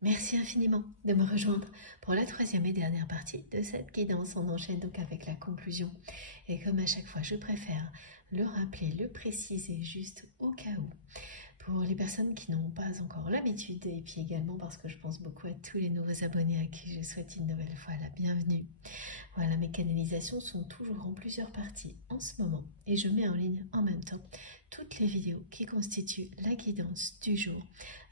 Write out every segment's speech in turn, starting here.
Merci infiniment de me rejoindre pour la troisième et dernière partie de cette guidance. On enchaîne donc avec la conclusion. Et comme à chaque fois, je préfère le rappeler, le préciser juste au cas où. Pour les personnes qui n'ont pas encore l'habitude, et puis également parce que je pense beaucoup à tous les nouveaux abonnés à qui je souhaite une nouvelle fois la bienvenue. Voilà, mes canalisations sont toujours en plusieurs parties en ce moment et je mets en ligne en même temps toutes les vidéos qui constituent la guidance du jour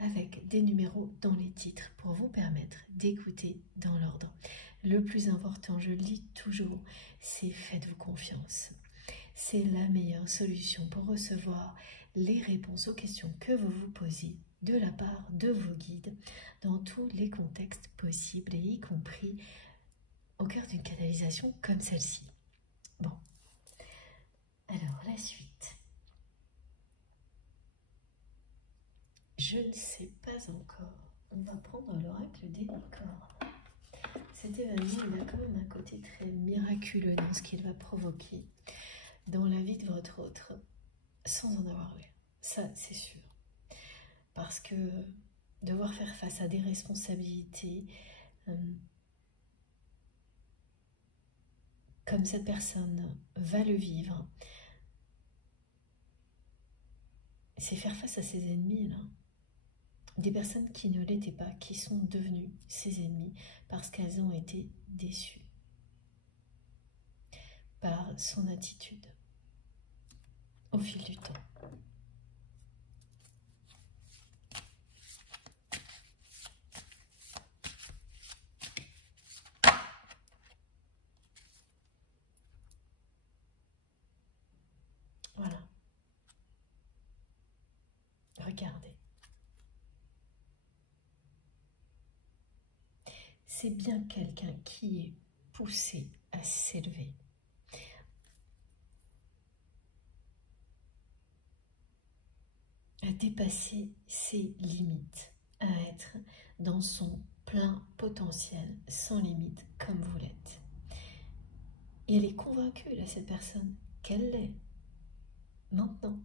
avec des numéros dans les titres pour vous permettre d'écouter dans l'ordre. Le plus important, je le dis toujours, c'est faites-vous confiance. C'est la meilleure solution pour recevoir les réponses aux questions que vous vous posez de la part de vos guides dans tous les contextes possibles et y compris au cœur d'une canalisation comme celle-ci. Bon, alors la suite. Je ne sais pas encore. On va prendre l'oracle des décors. Cet événement, il a quand même un côté très miraculeux dans ce qu'il va provoquer dans la vie de votre autre, sans en avoir l'air. Ça, c'est sûr. Parce que devoir faire face à des responsabilités, comme cette personne va le vivre, c'est faire face à ses ennemis, là. Des personnes qui ne l'étaient pas, qui sont devenues ses ennemis parce qu'elles ont été déçues par son attitude au fil du temps. Voilà. Regardez. C'est bien quelqu'un qui est poussé à s'élever. À dépasser ses limites, à être dans son plein potentiel, sans limite, comme vous l'êtes. Et elle est convaincue, là, cette personne, qu'elle l'est. Maintenant,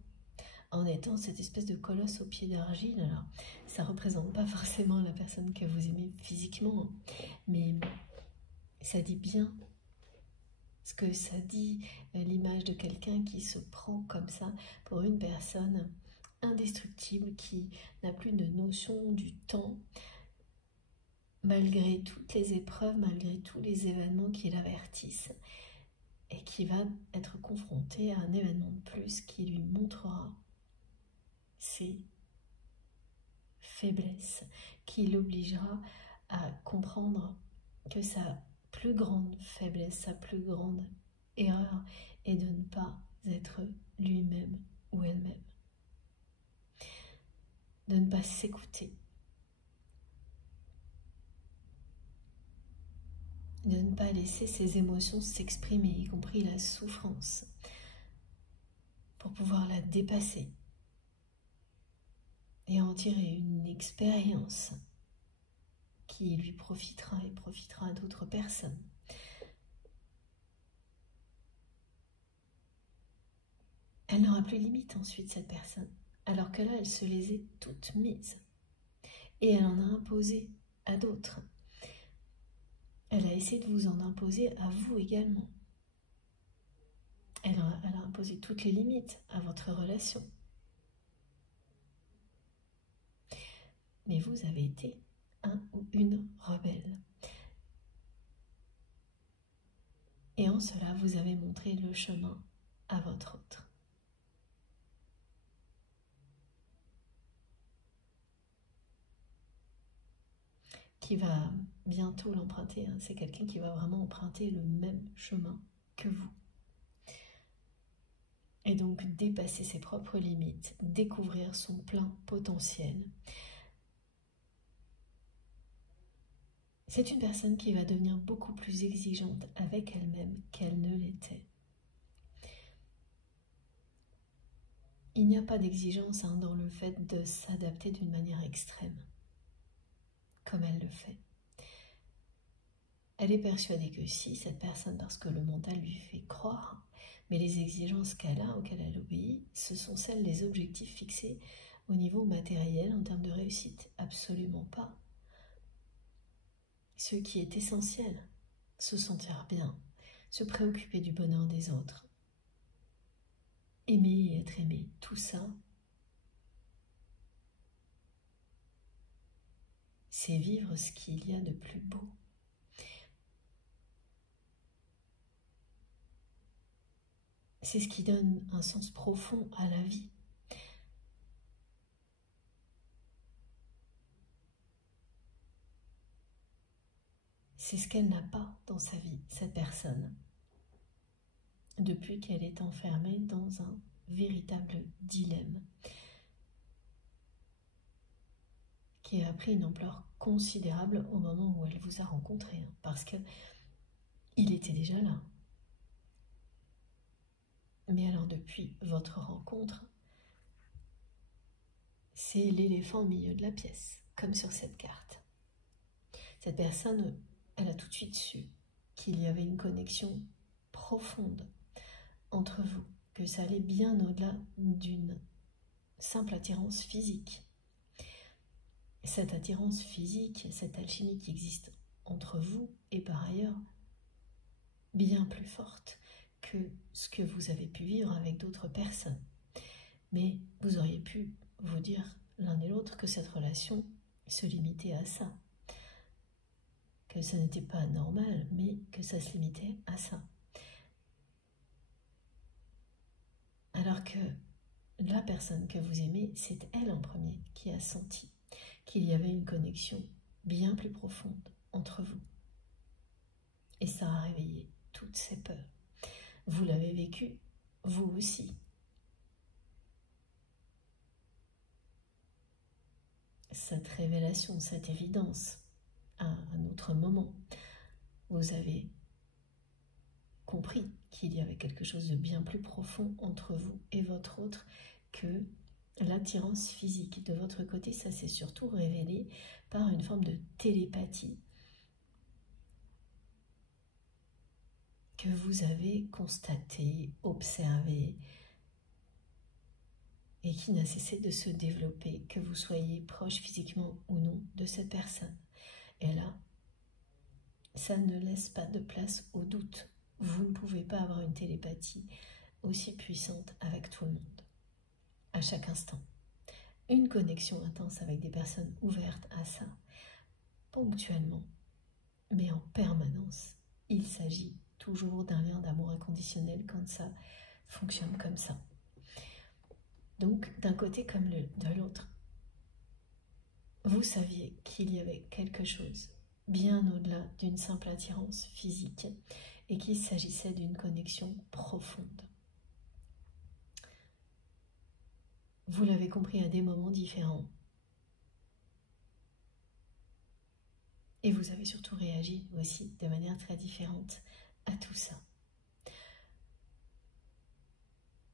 en étant cette espèce de colosse au pied d'argile, alors ça ne représente pas forcément la personne que vous aimez physiquement, mais ça dit bien ce que ça dit, l'image de quelqu'un qui se prend comme ça pour une personne indestructible, qui n'a plus de notion du temps, malgré toutes les épreuves, malgré tous les événements qui l'avertissent, et qui va être confronté à un événement de plus qui lui montrera ses faiblesses, qui l'obligera à comprendre que sa plus grande faiblesse, sa plus grande erreur est de ne pas être lui-même ou elle-même, de ne pas s'écouter, de ne pas laisser ses émotions s'exprimer, y compris la souffrance, pour pouvoir la dépasser et en tirer une expérience qui lui profitera et profitera à d'autres personnes. Elle n'aura plus limite ensuite, cette personne, alors que là, elle se les est toutes mises. Et elle en a imposé à d'autres. Elle a essayé de vous en imposer à vous également. Elle a imposé toutes les limites à votre relation. Mais vous avez été un ou une rebelle. Et en cela, vous avez montré le chemin à votre autre. Qui va bientôt l'emprunter, hein. C'est quelqu'un qui va vraiment emprunter le même chemin que vous. Et donc dépasser ses propres limites, découvrir son plein potentiel. C'est une personne qui va devenir beaucoup plus exigeante avec elle-même qu'elle ne l'était. Il n'y a pas d'exigence dans le fait de s'adapter d'une manière extrême, comme elle le fait. Elle est persuadée que si, cette personne, parce que le mental lui fait croire, mais les exigences qu'elle a, auxquelles elle obéit, ce sont celles des objectifs fixés au niveau matériel en termes de réussite. Absolument pas. ce qui est essentiel, se sentir bien, se préoccuper du bonheur des autres, aimer et être aimé, tout ça, c'est vivre ce qu'il y a de plus beau. C'est ce qui donne un sens profond à la vie. C'est ce qu'elle n'a pas dans sa vie, cette personne, depuis qu'elle est enfermée dans un véritable dilemme qui a pris une ampleur considérable au moment où elle vous a rencontré, parce que il était déjà là. Mais alors depuis votre rencontre, c'est l'éléphant au milieu de la pièce, comme sur cette carte. Cette personne, elle a tout de suite su qu'il y avait une connexion profonde entre vous, que ça allait bien au-delà d'une simple attirance physique. Cette attirance physique, cette alchimie qui existe entre vous est par ailleurs bien plus forte que ce que vous avez pu vivre avec d'autres personnes. Mais vous auriez pu vous dire l'un et l'autre que cette relation se limitait à ça, que ça n'était pas normal, mais que ça se limitait à ça. Alors que la personne que vous aimez, c'est elle en premier qui a senti qu'il y avait une connexion bien plus profonde entre vous. Et ça a réveillé toutes ces peurs. Vous l'avez vécu, vous aussi. Cette révélation, cette évidence, à un autre moment, vous avez compris qu'il y avait quelque chose de bien plus profond entre vous et votre autre que l'attirance physique. De votre côté, ça s'est surtout révélé par une forme de télépathie que vous avez constatée, observée, et qui n'a cessé de se développer, que vous soyez proche physiquement ou non de cette personne. Et là, ça ne laisse pas de place au doute. Vous ne pouvez pas avoir une télépathie aussi puissante avec tout le monde, à chaque instant. Une connexion intense avec des personnes ouvertes à ça, ponctuellement, mais en permanence. Il s'agit toujours d'un lien d'amour inconditionnel quand ça fonctionne comme ça. Donc, d'un côté comme de l'autre, vous saviez qu'il y avait quelque chose bien au-delà d'une simple attirance physique et qu'il s'agissait d'une connexion profonde. Vous l'avez compris à des moments différents et vous avez surtout réagi aussi de manière très différente à tout ça.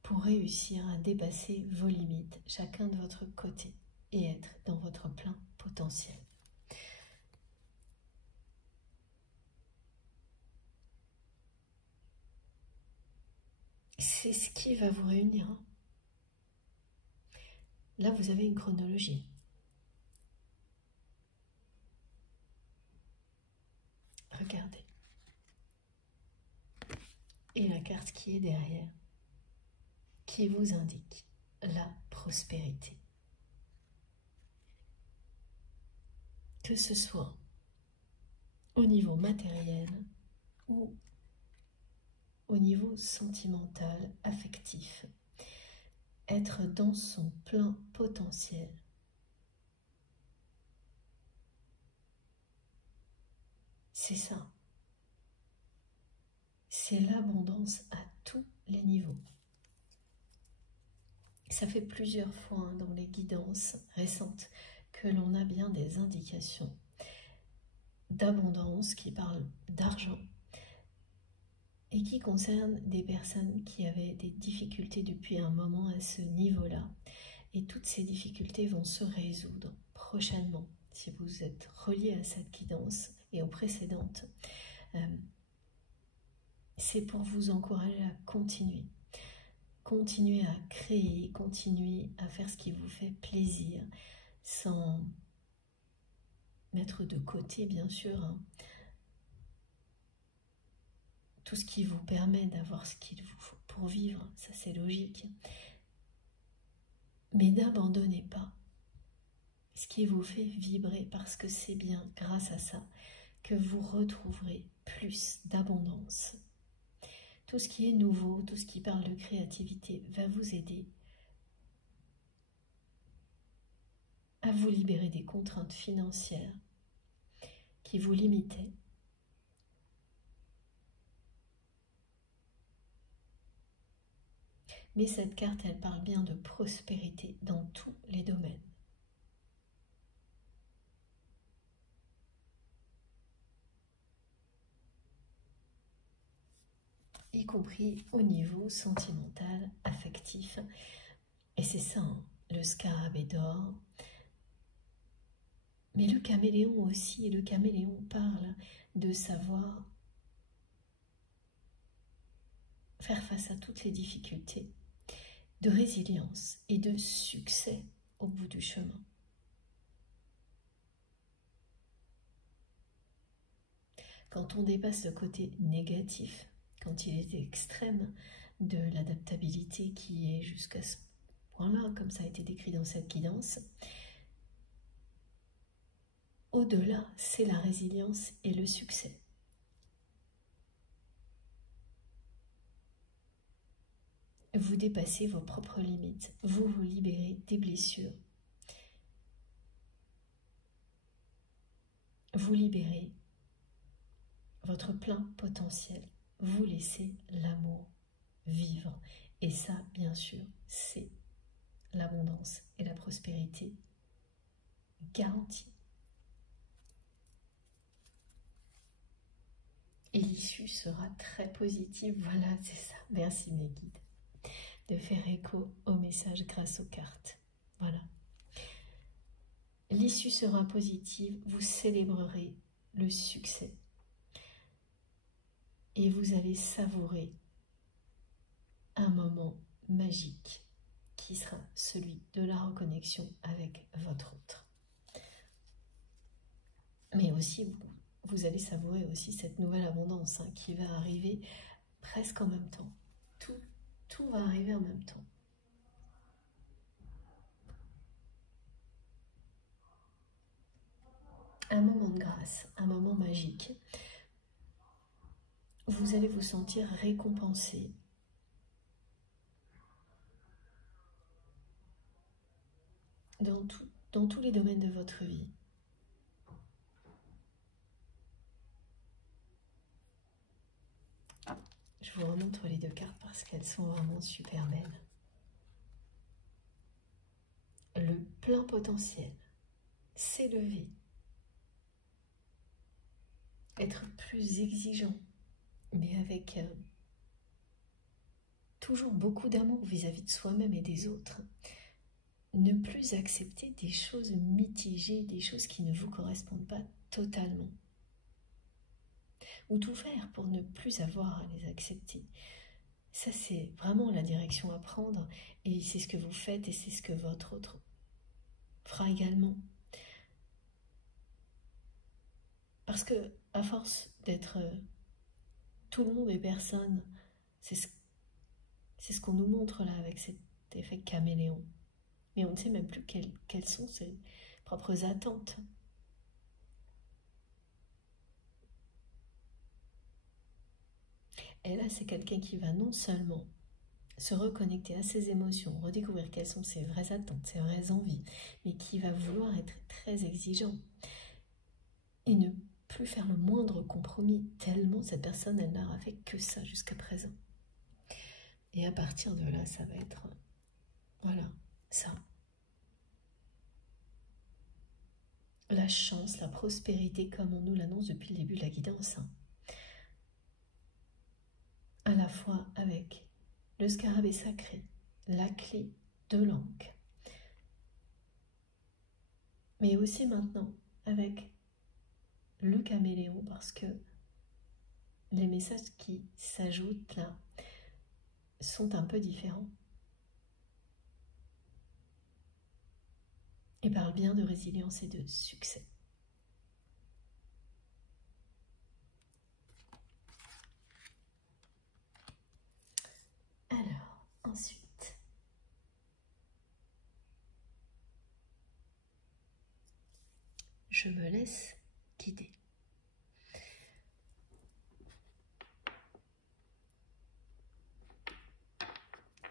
Pour réussir à dépasser vos limites, chacun de votre côté, et être dans votre plein potentiel. C'est ce qui va vous réunir. Là, vous avez une chronologie. Regardez. Et la carte qui est derrière, qui vous indique la prospérité. Que ce soit au niveau matériel ou au niveau sentimental, affectif, être dans son plein potentiel. C'est ça. C'est l'abondance à tous les niveaux. Ça fait plusieurs fois dans les guidances récentes que l'on a bien des indications d'abondance qui parlent d'argent et qui concernent des personnes qui avaient des difficultés depuis un moment à ce niveau-là. Et toutes ces difficultés vont se résoudre prochainement. Si vous êtes relié à cette guidance et aux précédentes, c'est pour vous encourager à continuer. Continuez à créer, continuez à faire ce qui vous fait plaisir, sans mettre de côté, bien sûr, hein, tout ce qui vous permet d'avoir ce qu'il vous faut pour vivre, ça c'est logique. Mais n'abandonnez pas ce qui vous fait vibrer, parce que c'est bien grâce à ça que vous retrouverez plus d'abondance. Tout ce qui est nouveau, tout ce qui parle de créativité va vous aider à vous libérer des contraintes financières qui vous limitaient. Mais cette carte, elle parle bien de prospérité dans tous les domaines. Y compris au niveau sentimental, affectif. Et c'est ça, hein, le scarabée d'or. Mais le caméléon aussi, le caméléon parle de savoir faire face à toutes les difficultés, de résilience et de succès au bout du chemin. Quand on dépasse le côté négatif, quand il est extrême, de l'adaptabilité qui est jusqu'à ce point-là, comme ça a été décrit dans cette guidance, au-delà, c'est la résilience et le succès. Vous dépassez vos propres limites, vous vous libérez des blessures, vous libérez votre plein potentiel, vous laissez l'amour vivre. Et ça, bien sûr, c'est l'abondance et la prospérité garantie. Et l'issue sera très positive. Voilà, c'est ça. Merci mes guides de faire écho au message grâce aux cartes. Voilà. L'issue sera positive. Vous célébrerez le succès. Et vous allez savourer un moment magique qui sera celui de la reconnexion avec votre autre. Mais aussi, vous allez savourer aussi cette nouvelle abondance, hein, qui va arriver presque en même temps. Tout va arriver en même temps. Un moment de grâce, un moment magique. Vous allez vous sentir récompensé. Dans tous les domaines de votre vie. Je vous remontre les deux cartes parce qu'elles sont vraiment super belles. Le plein potentiel, s'élever, être plus exigeant, mais avec toujours beaucoup d'amour vis-à-vis de soi-même et des autres. Ne plus accepter des choses mitigées, des choses qui ne vous correspondent pas totalement. Ou tout faire pour ne plus avoir à les accepter. Ça, c'est vraiment la direction à prendre, et c'est ce que vous faites, et c'est ce que votre autre fera également. Parce que, à force d'être tout le monde et personne, c'est ce qu'on nous montre là avec cet effet caméléon. Mais on ne sait même plus quelles sont ses propres attentes. Et là, c'est quelqu'un qui va non seulement se reconnecter à ses émotions, redécouvrir quelles sont ses vraies attentes, ses vraies envies, mais qui va vouloir être très exigeant et ne plus faire le moindre compromis, tellement cette personne, elle n'aura fait que ça jusqu'à présent. Et à partir de là, ça va être, voilà, ça. La chance, la prospérité, comme on nous l'annonce depuis le début de la guidance. À la fois avec le scarabée sacré, la clé de l'encre, mais aussi maintenant avec le caméléon, parce que les messages qui s'ajoutent là sont un peu différents et parlent bien de résilience et de succès. je me laisse guider.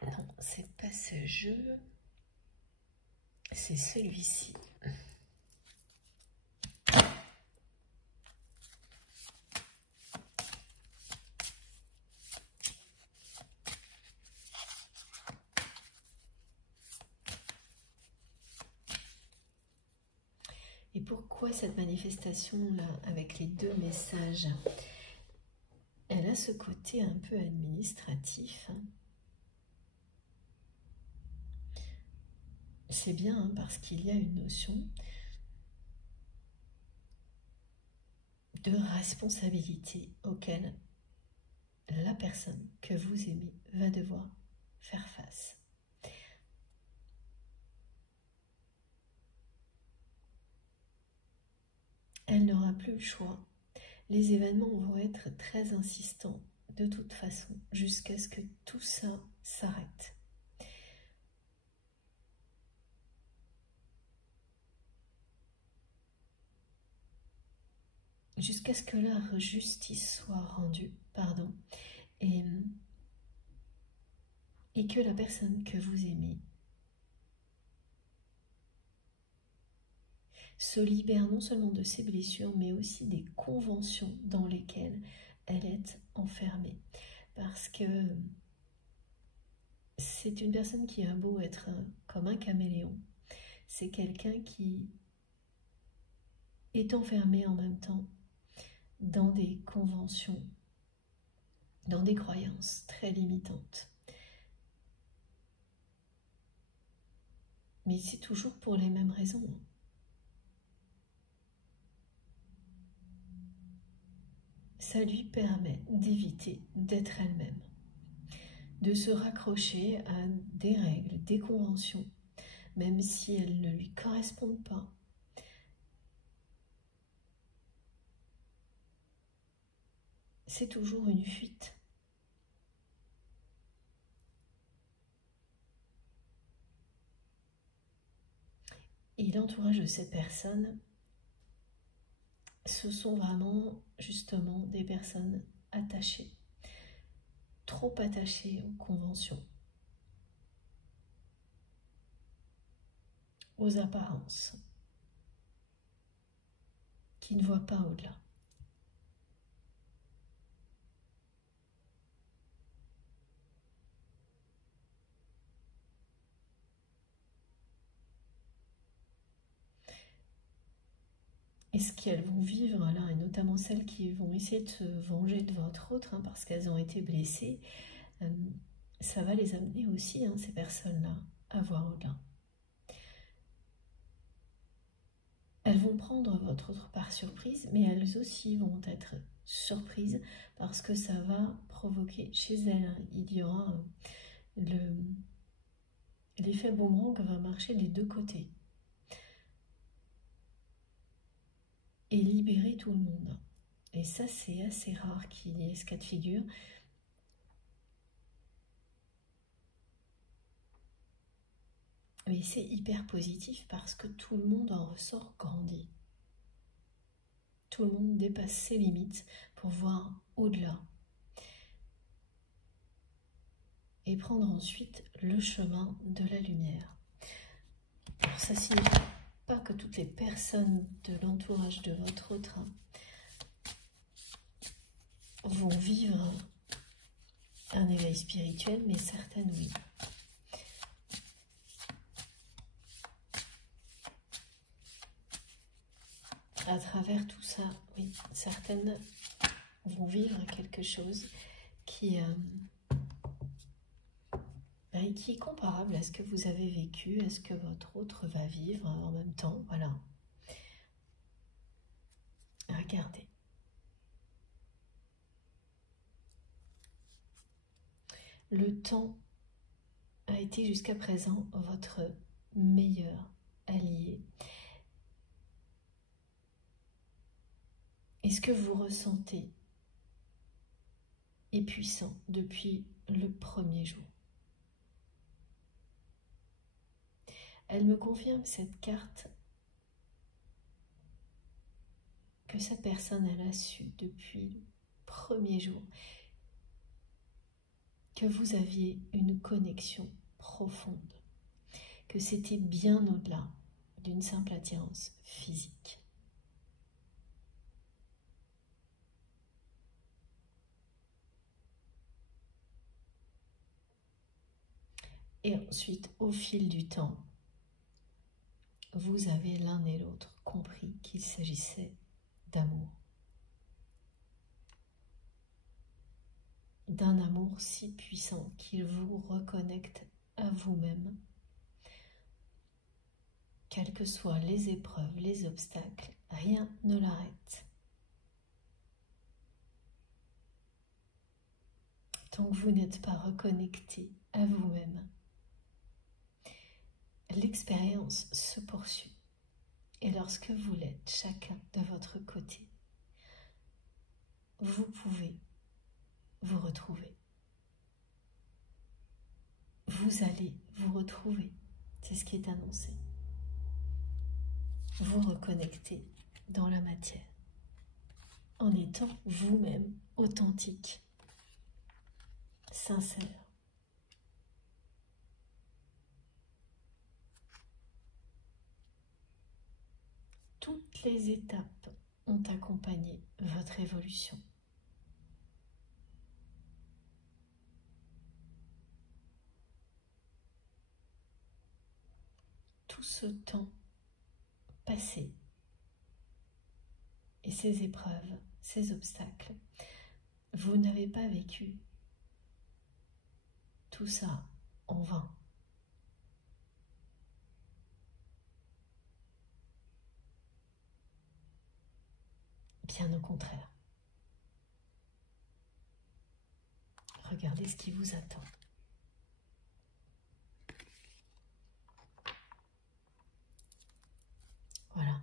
Non, c'est pas ce jeu, c'est celui-ci. Et pourquoi cette manifestation-là, avec les deux messages, elle a ce côté un peu administratif. C'est bien hein, parce qu'il y a une notion de responsabilité auquel la personne que vous aimez va devoir faire face. Elle n'aura plus le choix. Les événements vont être très insistants de toute façon jusqu'à ce que tout ça s'arrête. Jusqu'à ce que la justice soit rendue, pardon, et que la personne que vous aimez se libère non seulement de ses blessures, mais aussi des conventions dans lesquelles elle est enfermée. Parce que c'est une personne qui a beau être comme un caméléon, c'est quelqu'un qui est enfermé en même temps dans des conventions, dans des croyances très limitantes. Mais c'est toujours pour les mêmes raisons. Ça lui permet d'éviter d'être elle-même, de se raccrocher à des règles, des conventions, même si elles ne lui correspondent pas. C'est toujours une fuite. Et l'entourage de cette personne, ce sont vraiment justement des personnes attachées, trop attachées aux conventions, aux apparences, qui ne voient pas au-delà. Et ce qu'elles vont vivre là, et notamment celles qui vont essayer de se venger de votre autre, hein, parce qu'elles ont été blessées, ça va les amener aussi, hein, ces personnes-là, à voir au-delà. Elles vont prendre votre autre par surprise, mais elles aussi vont être surprises parce que ça va provoquer chez elles, hein, il y aura l'effet boomerang va marcher des deux côtés. Et libérer tout le monde. Et ça, c'est assez rare qu'il y ait ce cas de figure. Mais c'est hyper positif parce que tout le monde en ressort grandi. Tout le monde dépasse ses limites pour voir au-delà. Et prendre ensuite le chemin de la lumière. Alors ça signifie pas que toutes les personnes de l'entourage de votre autre vont vivre un éveil spirituel, mais certaines oui. À travers tout ça, oui, certaines vont vivre quelque chose qui est comparable à ce que vous avez vécu, à ce que votre autre va vivre en même temps, voilà. Regardez. Le temps a été jusqu'à présent votre meilleur allié. Et ce que vous ressentez est puissant depuis le premier jour. Elle me confirme cette carte que cette personne, elle a su depuis le premier jour que vous aviez une connexion profonde, que c'était bien au-delà d'une simple attirance physique. Et ensuite, au fil du temps, vous avez l'un et l'autre compris qu'il s'agissait d'amour. D'un amour si puissant qu'il vous reconnecte à vous-même, quelles que soient les épreuves, les obstacles, rien ne l'arrête. Tant que vous n'êtes pas reconnecté à vous-même, l'expérience se poursuit. Et lorsque vous l'êtes chacun de votre côté, vous pouvez vous retrouver. Vous allez vous retrouver. C'est ce qui est annoncé. Vous reconnecter dans la matière en étant vous-même authentique, sincère. Toutes les étapes ont accompagné votre évolution. Tout ce temps passé et ces épreuves, ces obstacles, vous n'avez pas vécu tout ça en vain. Bien au contraire. Regardez ce qui vous attend. Voilà.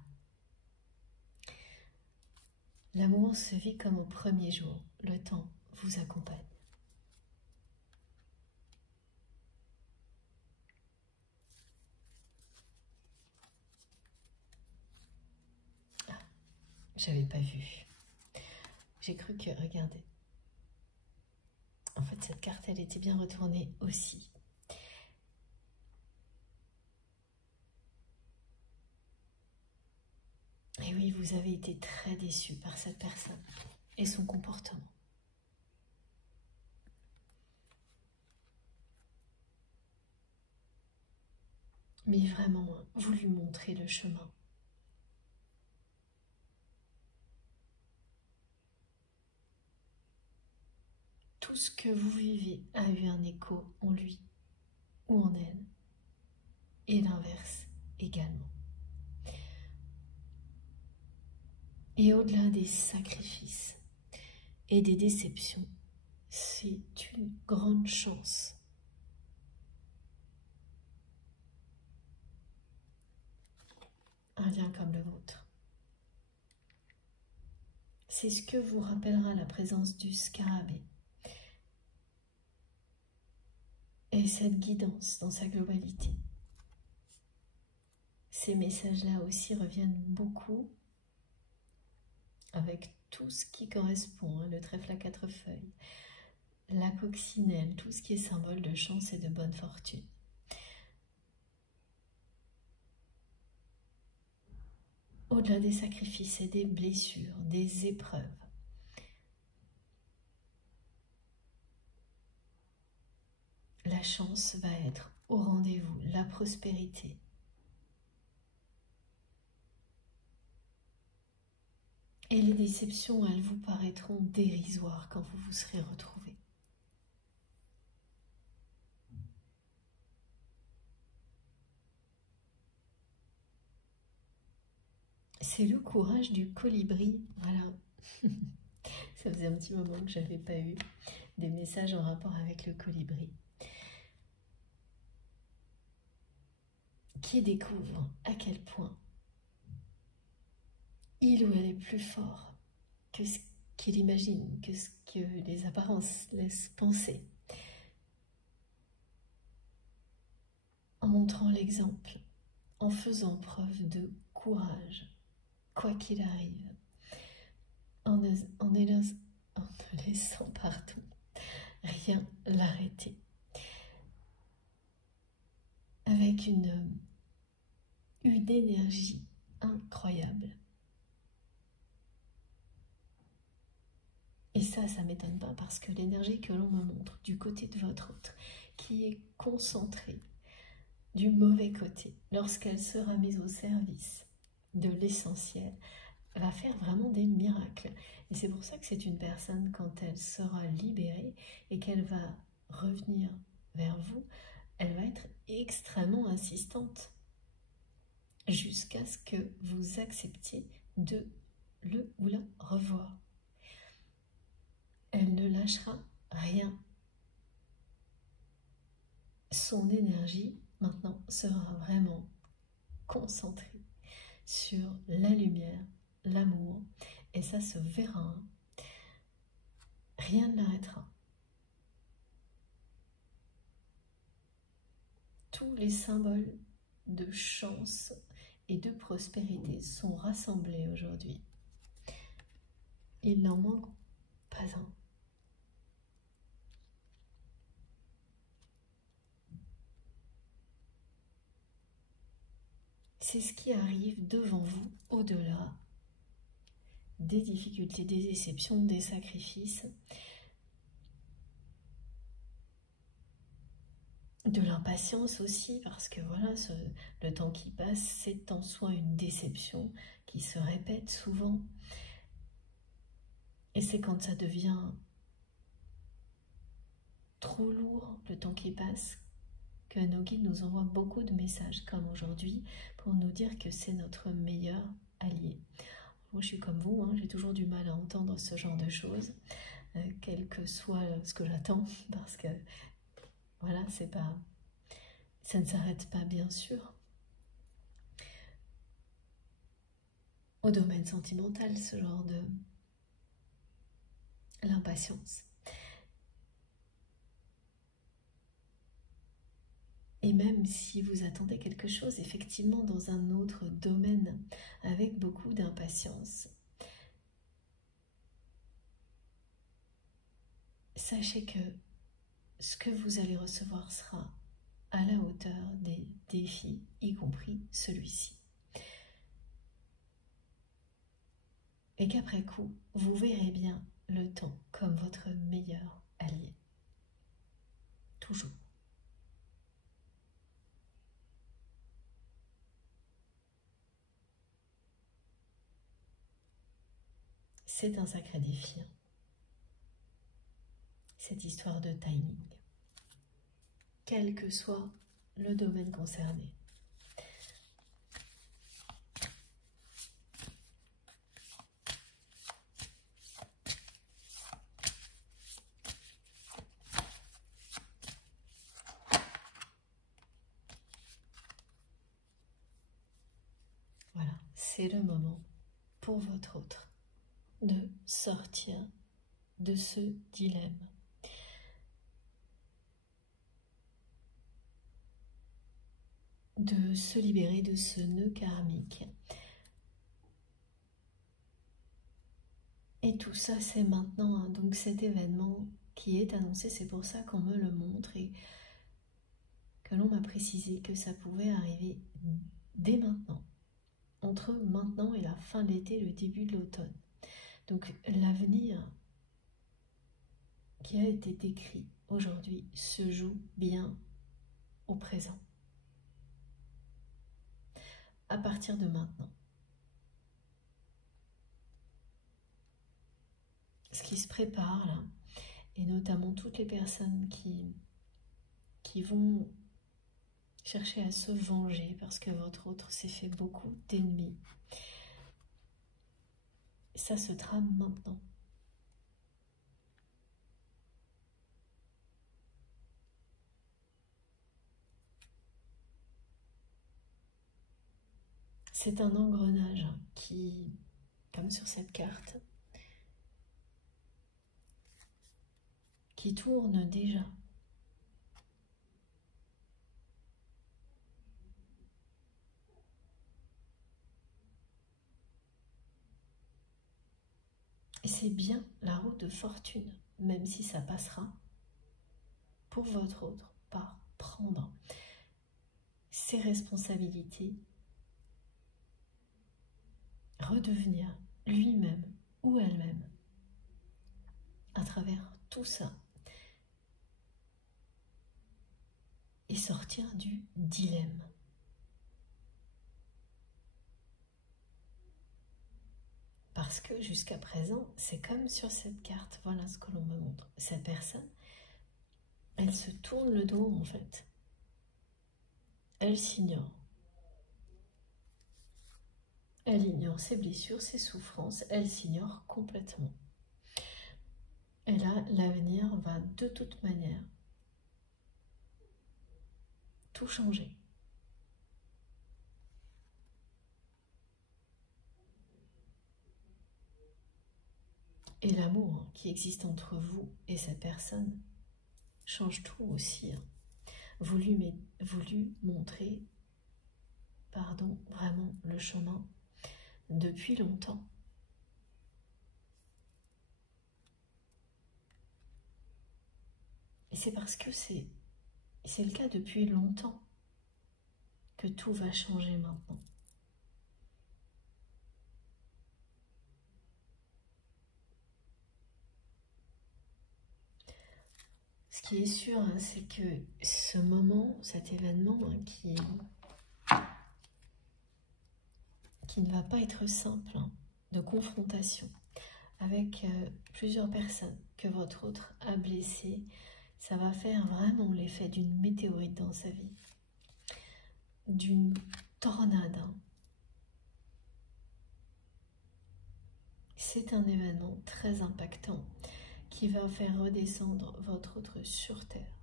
L'amour se vit comme au premier jour. Le temps vous accompagne. Ah, j'avais pas vu. J'ai cru que, regardez. En fait, cette carte, elle était bien retournée aussi. Et oui, vous avez été très déçu par cette personne et son comportement. Mais vraiment, vous lui montrez le chemin. Tout ce que vous vivez a eu un écho en lui ou en elle, et l'inverse également. Et au-delà des sacrifices et des déceptions, c'est une grande chance. Un lien comme le vôtre. C'est ce que vous rappellera la présence du scarabée. Et cette guidance dans sa globalité. Ces messages-là aussi reviennent beaucoup avec tout ce qui correspond, le trèfle à 4 feuilles, la coccinelle, tout ce qui est symbole de chance et de bonne fortune. Au-delà des sacrifices et des blessures, des épreuves, la chance va être au rendez-vous, la prospérité. Et les déceptions, elles vous paraîtront dérisoires quand vous vous serez retrouvés. C'est le courage du colibri, voilà. Ça faisait un petit moment que je n'avais pas eu des messages en rapport avec le colibri. Qui découvre à quel point il ou elle est plus fort que ce qu'il imagine, que ce que les apparences laissent penser. En montrant l'exemple, en faisant preuve de courage, quoi qu'il arrive, en ne laissant pardon, rien l'arrêter. Avec une énergie incroyable. Et ça m'étonne pas parce que l'énergie que l'on me montre du côté de votre autre, qui est concentrée du mauvais côté, lorsqu'elle sera mise au service de l'essentiel, va faire vraiment des miracles. Et c'est pour ça que c'est une personne, quand elle sera libérée et qu'elle va revenir vers vous, elle va être extrêmement insistante jusqu'à ce que vous acceptiez de le ou la revoir. Elle ne lâchera rien. Son énergie, maintenant, sera vraiment concentrée sur la lumière, l'amour, et ça se verra. Hein. Rien ne l'arrêtera. Tous les symboles de chance et de prospérité sont rassemblés aujourd'hui. Il n'en manque pas un. C'est ce qui arrive devant vous, au-delà des difficultés, des déceptions, des sacrifices, de l'impatience aussi, parce que voilà, le temps qui passe, c'est en soi une déception qui se répète souvent. Et c'est quand ça devient trop lourd, le temps qui passe, que nos guides nous envoient beaucoup de messages, comme aujourd'hui, pour nous dire que c'est notre meilleur allié. Moi, je suis comme vous, hein, j'ai toujours du mal à entendre ce genre de choses, quel que soit ce que j'attends, parce que, voilà, ça ne s'arrête pas, bien sûr. Au domaine sentimental, ce genre de l'impatience. Et même si vous attendez quelque chose, effectivement, dans un autre domaine, avec beaucoup d'impatience, sachez que ce que vous allez recevoir sera à la hauteur des défis, y compris celui-ci. Et qu'après coup, vous verrez bien le temps comme votre meilleur allié. Toujours. C'est un sacré défi, hein, cette histoire de timing, quel que soit le domaine concerné. Voilà, c'est le moment pour votre autre de sortir de ce dilemme. De se libérer de ce nœud karmique. Et tout ça, c'est maintenant, hein, donc cet événement qui est annoncé, c'est pour ça qu'on me le montre et que l'on m'a précisé que ça pouvait arriver dès maintenant, entre maintenant et la fin de l'été, le début de l'automne. Donc l'avenir qui a été décrit aujourd'hui se joue bien au présent. À partir de maintenant. Ce qui se prépare là, et notamment toutes les personnes qui vont chercher à se venger parce que votre autre s'est fait beaucoup d'ennemis. Ça se trame maintenant. C'est un engrenage qui, comme sur cette carte, qui tourne déjà. Et c'est bien la route de fortune, même si ça passera pour votre autre par prendre ses responsabilités, redevenir lui-même ou elle-même à travers tout ça et sortir du dilemme. Parce que jusqu'à présent, c'est comme sur cette carte, voilà ce que l'on me montre. Cette personne, elle se tourne le dos en fait. Elle s'ignore. Elle ignore ses blessures, ses souffrances, elle s'ignore complètement. Et là, l'avenir va de toute manière tout changer. Et l'amour qui existe entre vous et cette personne change tout aussi. Vous lui montrer, pardon, vraiment le chemin depuis longtemps. Et c'est parce que c'est le cas depuis longtemps que tout va changer maintenant. Ce qui est sûr, hein, c'est que ce moment, cet événement qui ne va pas être simple, hein, de confrontation avec plusieurs personnes que votre autre a blessées, ça va faire vraiment l'effet d'une météorite dans sa vie, d'une tornade. Hein. C'est un événement très impactant qui va faire redescendre votre autre sur terre.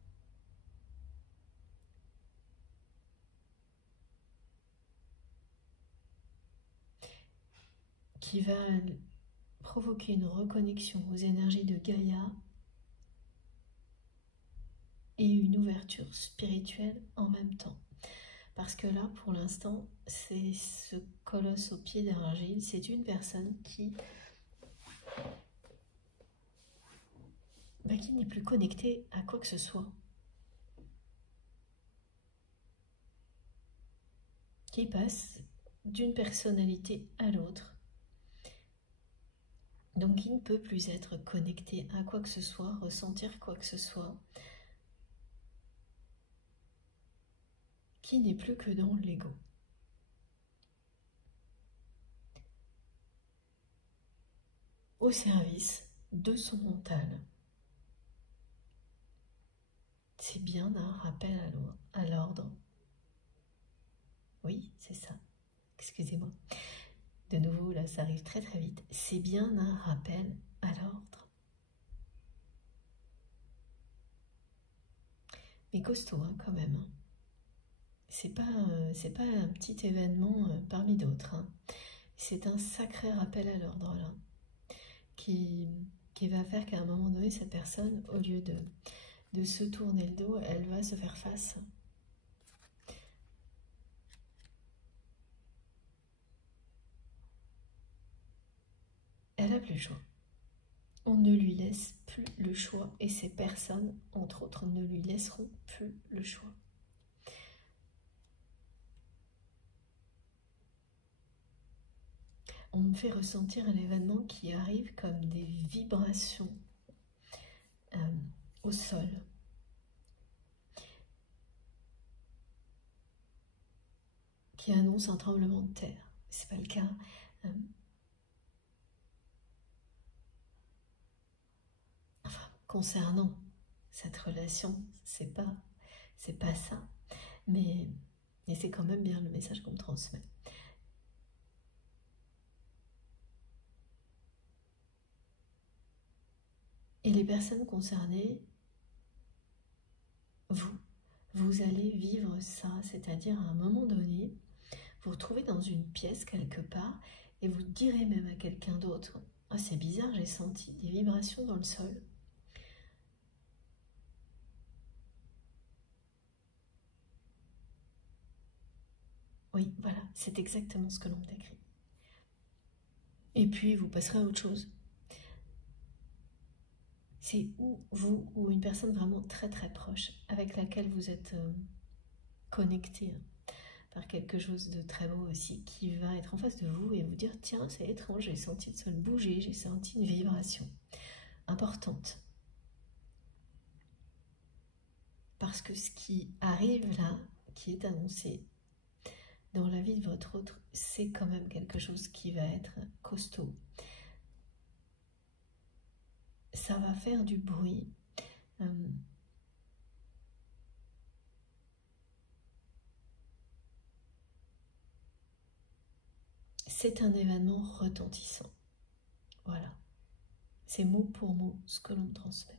Qui va provoquer une reconnexion aux énergies de Gaïa et une ouverture spirituelle en même temps. Parce que là, pour l'instant, c'est ce colosse au pied d'argile, c'est une personne qui n'est plus connectée à quoi que ce soit. Qui passe d'une personnalité à l'autre. Donc il ne peut plus être connecté à quoi que ce soit, ressentir quoi que ce soit, qui n'est plus que dans l'ego. Au service de son mental. C'est bien un rappel à l'ordre. Oui, c'est ça. Excusez-moi. De nouveau, là, ça arrive très très vite. C'est bien un rappel à l'ordre. Mais costaud, hein, quand même. Hein. C'est pas un petit événement parmi d'autres. Hein. C'est un sacré rappel à l'ordre, là. Qui va faire qu'à un moment donné, cette personne, au lieu de se tourner le dos, elle va se faire face. Elle n'a plus le choix. On ne lui laisse plus le choix et ces personnes, entre autres, ne lui laisseront plus le choix. On me fait ressentir un événement qui arrive comme des vibrations au sol. Qui annonce un tremblement de terre. C'est pas le cas. Enfin, concernant cette relation, c'est pas ça. Mais c'est quand même bien le message qu'on me transmet. Et les personnes concernées, vous allez vivre ça, c'est-à-dire à un moment donné, vous vous retrouvez dans une pièce quelque part et vous direz même à quelqu'un d'autre « Oh, c'est bizarre, j'ai senti des vibrations dans le sol. » Oui, voilà, c'est exactement ce que l'on décrit. Et puis, vous passerez à autre chose. c'est ou vous ou une personne vraiment très très proche avec laquelle vous êtes connecté par quelque chose de très beau aussi, qui va être en face de vous et vous dire tiens, c'est étrange, j'ai senti le sol bouger, j'ai senti une vibration importante. Parce que ce qui arrive là, qui est annoncé dans la vie de votre autre, c'est quand même quelque chose qui va être costaud. Ça va faire du bruit. C'est un événement retentissant. Voilà. C'est mot pour mot ce que l'on transmet.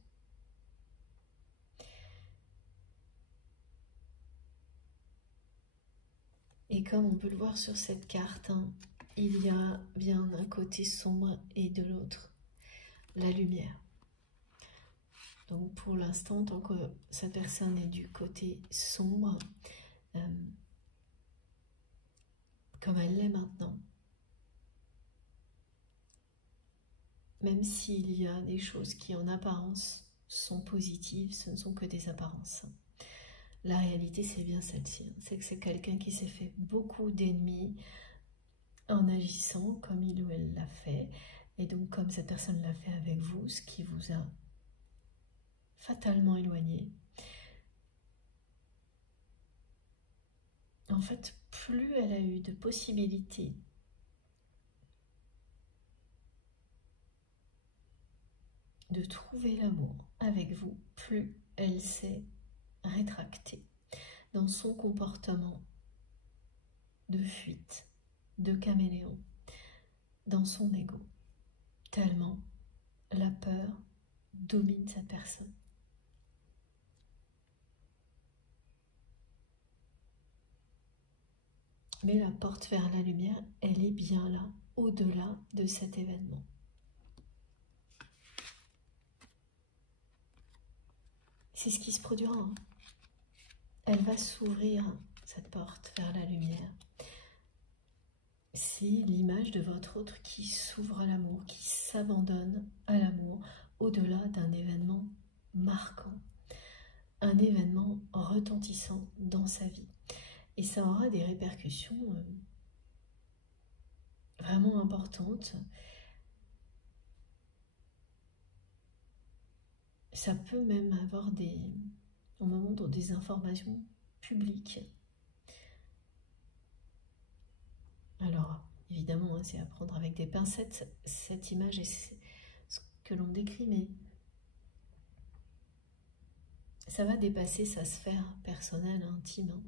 Et comme on peut le voir sur cette carte, il y a bien un côté sombre et de l'autre, la lumière. Donc pour l'instant, tant que cette personne est du côté sombre, comme elle l'est maintenant, même s'il y a des choses qui en apparence sont positives, ce ne sont que des apparences. La réalité, c'est bien celle-ci. C'est que c'est quelqu'un qui s'est fait beaucoup d'ennemis en agissant comme il ou elle l'a fait. Et donc, comme cette personne l'a fait avec vous, ce qui vous a fatalement éloigné. En fait, plus elle a eu de possibilités de trouver l'amour avec vous, plus elle s'est rétractée dans son comportement de fuite, de caméléon, dans son ego, tellement la peur domine cette personne. Mais la porte vers la lumière, elle est bien là, au-delà de cet événement. C'est ce qui se produira. Elle va s'ouvrir, cette porte vers la lumière. C'est l'image de votre autre qui s'ouvre à l'amour, qui s'abandonne à l'amour, au-delà d'un événement marquant, un événement retentissant dans sa vie. Et ça aura des répercussions vraiment importantes. Ça peut même avoir au moment des informations publiques. Alors, évidemment, c'est à prendre avec des pincettes, cette image et ce que l'on décrit, mais ça va dépasser sa sphère personnelle, intime.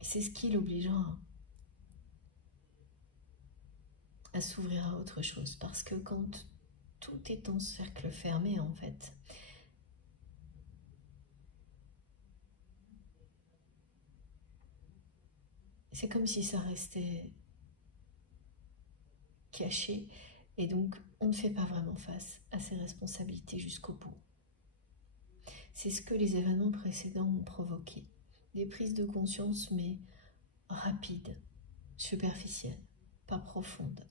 C'est ce qui l'obligera à s'ouvrir à autre chose. Parce que quand tout est en cercle fermé, en fait, c'est comme si ça restait caché. Et donc, on ne fait pas vraiment face à ses responsabilités jusqu'au bout. C'est ce que les événements précédents ont provoqué. Des prises de conscience, mais rapides, superficielles, pas profondes,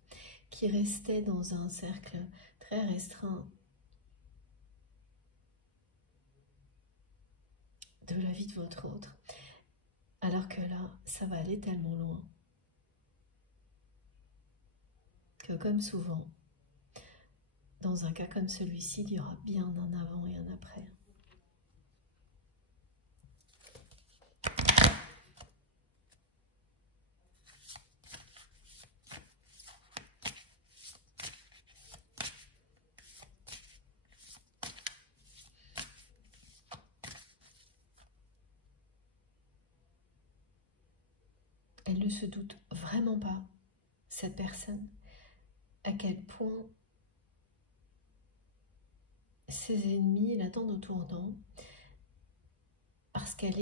qui restaient dans un cercle très restreint de la vie de votre autre. Alors que là, ça va aller tellement loin que comme souvent, dans un cas comme celui-ci, il y aura bien un avant et un après. Elle ne se doute vraiment pas, cette personne, à quel point ses ennemis l'attendent au tournant, parce qu'elle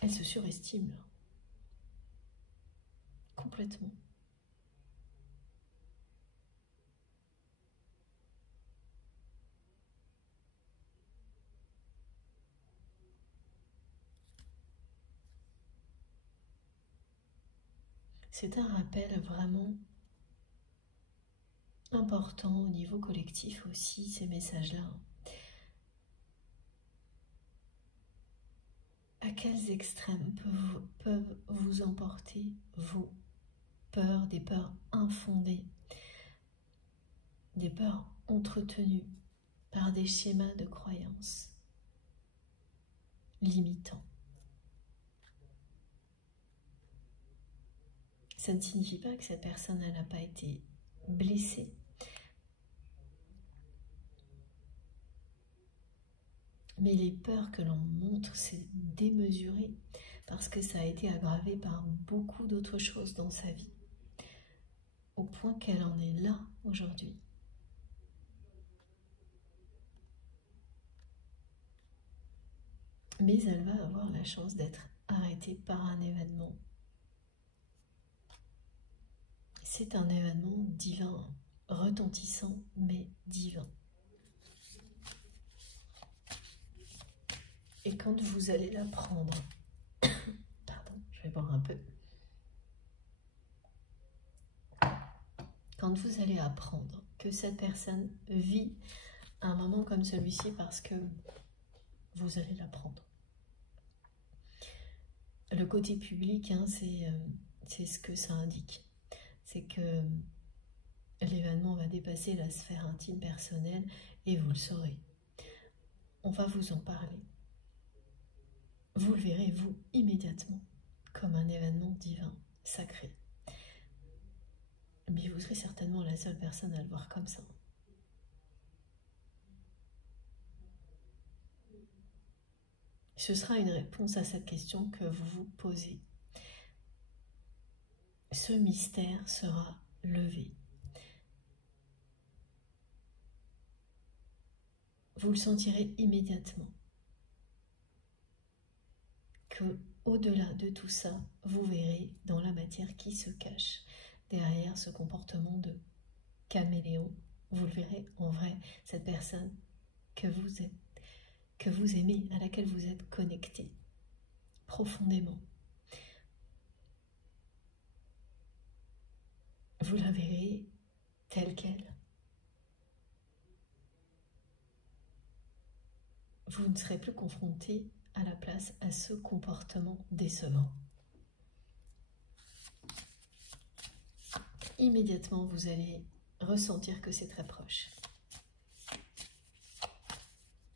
elle se surestime complètement. C'est un rappel vraiment important au niveau collectif aussi, ces messages-là. À quels extrêmes peuvent vous emporter vos peurs, des peurs infondées, des peurs entretenues par des schémas de croyances limitants. Ça ne signifie pas que cette personne n'a pas été blessée. Mais les peurs que l'on montre, c'est démesuré parce que ça a été aggravé par beaucoup d'autres choses dans sa vie, au point qu'elle en est là aujourd'hui. Mais elle va avoir la chance d'être arrêtée par un événement. C'est un événement divin, retentissant, mais divin. Et quand vous allez l'apprendre, pardon, je vais boire un peu. Quand vous allez apprendre que cette personne vit un moment comme celui-ci parce que vous allez l'apprendre. Le côté public, hein, c'est ce que ça indique. C'est que l'événement va dépasser la sphère intime personnelle et vous le saurez. On va vous en parler. Vous le verrez, vous, immédiatement, comme un événement divin, sacré. Mais vous serez certainement la seule personne à le voir comme ça. Ce sera une réponse à cette question que vous vous posez. Ce mystère sera levé. Vous le sentirez immédiatement. Que au-delà de tout ça, vous verrez dans la matière qui se cache derrière ce comportement de caméléon. Vous le verrez en vrai, cette personne que vous êtes, que vous aimez, à laquelle vous êtes connecté profondément. Vous la verrez telle qu'elle. Vous ne serez plus confronté à la place à ce comportement décevant. Immédiatement, vous allez ressentir que c'est très proche.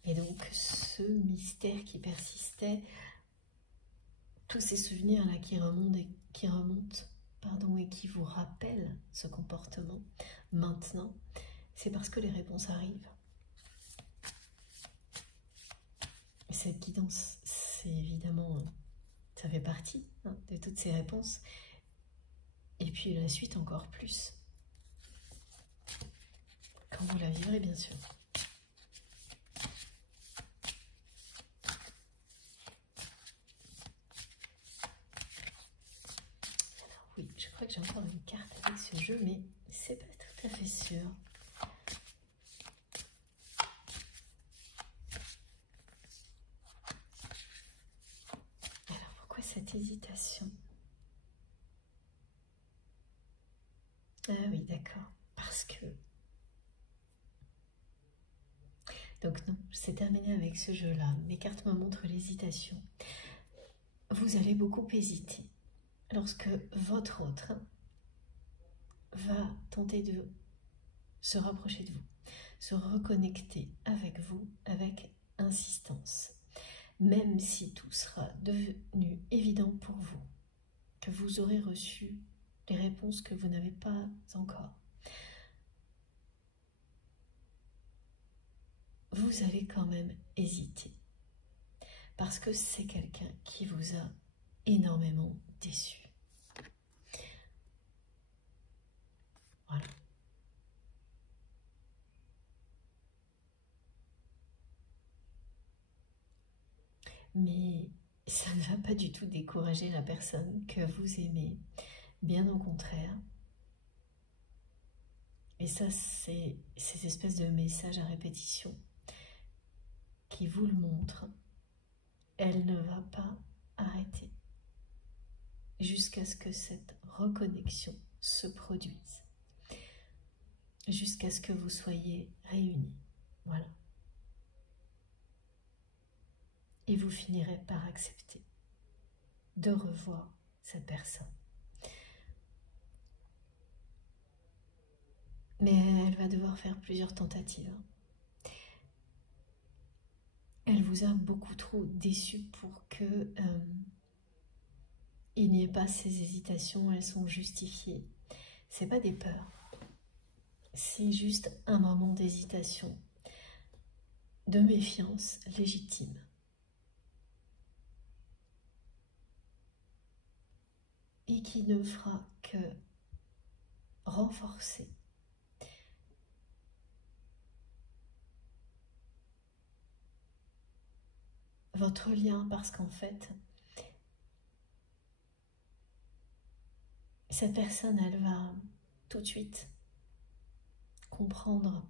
Et donc, ce mystère qui persistait, tous ces souvenirs-là qui remontent et qui vous rappellent ce comportement, maintenant, c'est parce que les réponses arrivent. Cette guidance, c'est évidemment, ça fait partie de toutes ces réponses. Et puis la suite encore plus. Quand vous la vivrez, bien sûr. Alors oui, je crois que j'ai encore une carte avec ce jeu, mais c'est pas tout à fait sûr. Alors pourquoi cette hésitation ? Ah oui, d'accord. Parce que... Donc non, c'est terminé avec ce jeu-là. Mes cartes me montrent l'hésitation. Vous allez beaucoup hésiter lorsque votre autre va tenter de se rapprocher de vous, se reconnecter avec vous avec insistance. Même si tout sera devenu évident pour vous, que vous aurez reçu les réponses que vous n'avez pas encore, vous allez quand même hésiter. Parce que c'est quelqu'un qui vous a énormément déçu. Voilà. Mais ça ne va pas du tout décourager la personne que vous aimez, bien au contraire. Et ça, c'est ces espèces de messages à répétition qui vous le montrent. Elle ne va pas arrêter jusqu'à ce que cette reconnexion se produise. jusqu'à ce que vous soyez réunis. Voilà. Et vous finirez par accepter de revoir cette personne. Mais elle va devoir faire plusieurs tentatives. Elle vous a beaucoup trop déçu pour que il n'y ait pas ces hésitations, elles sont justifiées. C'est pas des peurs, c'est juste un moment d'hésitation, de méfiance légitime. Et qui ne fera que renforcer votre lien, parce qu'en fait, cette personne, elle va tout de suite comprendre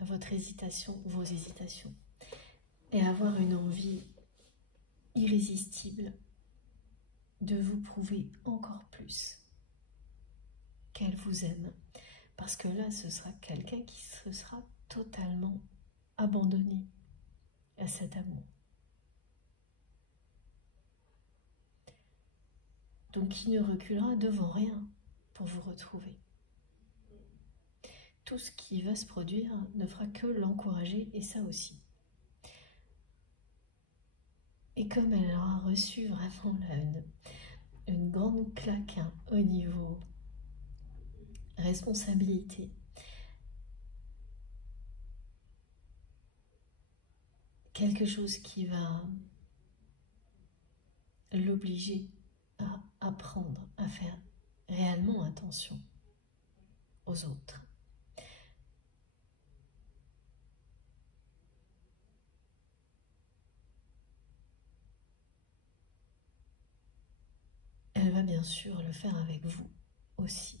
votre hésitation, vos hésitations, et avoir une envie irrésistible de vous prouver encore plus qu'elle vous aime. Parce que là, ce sera quelqu'un qui se sera totalement abandonné à cet amour. Donc, qui ne reculera devant rien pour vous retrouver. Tout ce qui va se produire ne fera que l'encourager, et ça aussi. Et comme elle aura reçu vraiment là, une grande claque au niveau responsabilité, quelque chose qui va l'obliger à apprendre à faire réellement attention aux autres. Elle va bien sûr le faire avec vous aussi.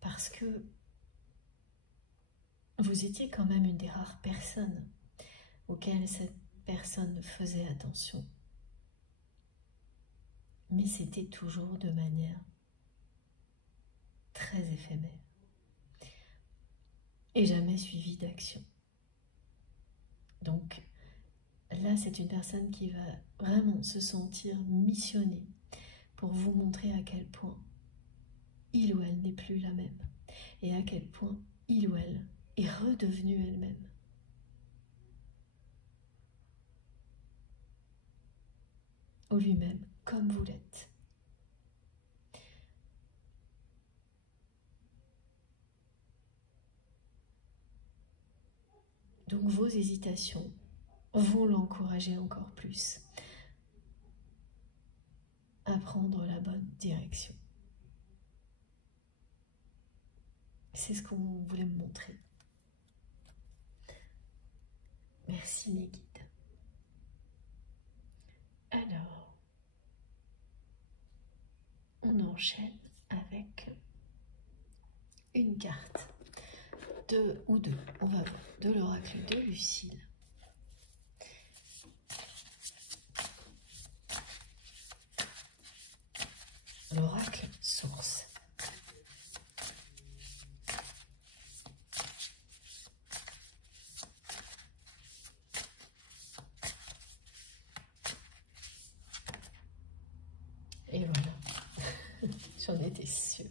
Parce que vous étiez quand même une des rares personnes auxquelles cette personne faisait attention. Mais c'était toujours de manière très éphémère et jamais suivie d'action. Donc là, c'est une personne qui va vraiment se sentir missionnée pour vous montrer à quel point il ou elle n'est plus la même et à quel point il ou elle est redevenue elle-même. Ou lui-même, comme vous l'êtes. Donc vos hésitations vont l'encourager encore plus à prendre la bonne direction. C'est ce qu'on voulait me montrer. Merci les guides. Alors, on enchaîne avec une carte deux, on va voir, de l'oracle de Lucile. L'oracle source. Et voilà, j'en étais sûre.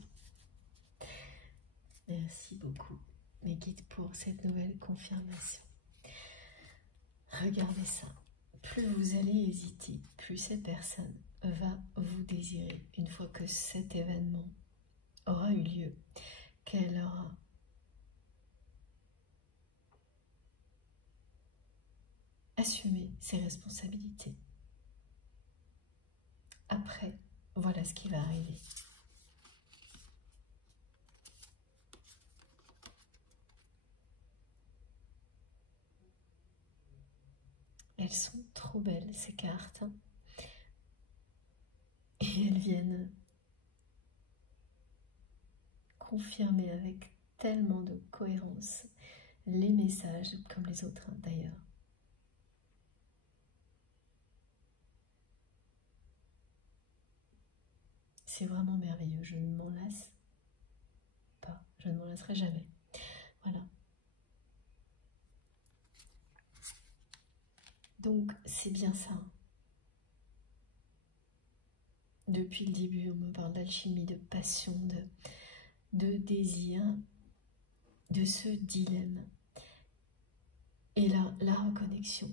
Merci beaucoup, mes guides, pour cette nouvelle confirmation. Regardez ça. Plus vous allez hésiter, plus cette personne va vous désirer une fois que cet événement aura eu lieu, qu'elle aura assumé ses responsabilités. Après, voilà ce qui va arriver. Elles sont trop belles, ces cartes. Et elles viennent confirmer avec tellement de cohérence les messages, comme les autres d'ailleurs. c'est vraiment merveilleux. Je ne m'en lasse pas. Je ne m'en lasserai jamais. Voilà. Donc, c'est bien ça. Depuis le début, on me parle d'alchimie, de passion, de désir, de ce dilemme. Et là, la reconnexion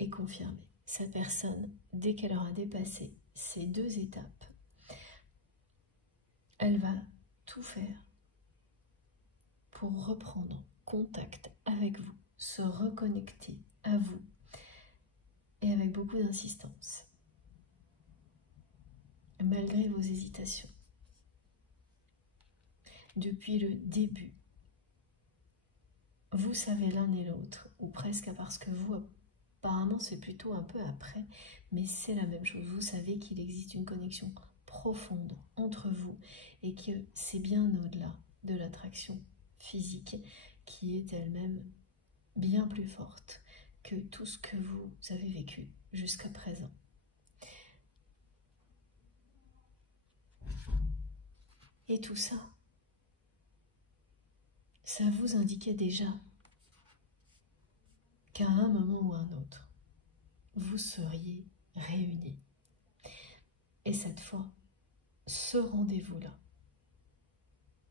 est confirmée. Cette personne, dès qu'elle aura dépassé ces 2 étapes, elle va tout faire pour reprendre contact avec vous, se reconnecter à vous, et avec beaucoup d'insistance, malgré vos hésitations. Depuis le début, vous savez l'un et l'autre, ou presque, parce que vous, apparemment c'est plutôt un peu après, mais c'est la même chose. Vous savez qu'il existe une connexion profonde entre vous et que c'est bien au-delà de l'attraction physique qui est elle-même bien plus forte que tout ce que vous avez vécu jusqu'à présent. Et tout ça, ça vous indiquait déjà qu'à un moment ou un autre, vous seriez réunis. Et cette fois, ce rendez-vous-là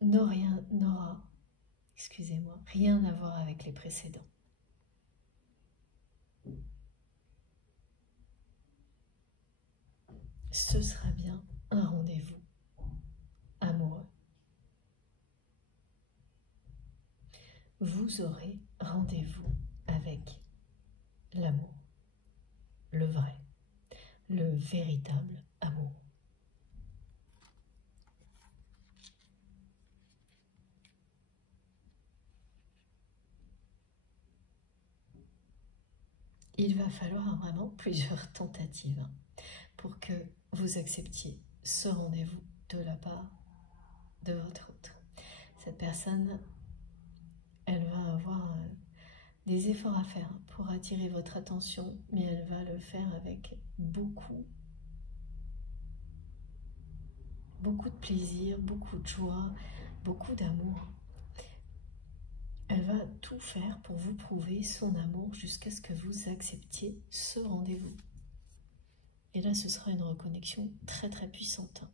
n'aura, excusez-moi, rien à voir avec les précédents. Ce sera bien un rendez-vous amoureux. Vous aurez rendez-vous avec l'amour, le vrai, le véritable amour. Il va falloir vraiment plusieurs tentatives pour que vous acceptiez ce rendez-vous de la part de votre autre. Cette personne, elle va avoir des efforts à faire pour attirer votre attention, mais elle va le faire avec beaucoup de plaisir, beaucoup de joie, beaucoup d'amour. Elle va tout faire pour vous prouver son amour jusqu'à ce que vous acceptiez ce rendez-vous. Et là, ce sera une reconnexion très très puissante.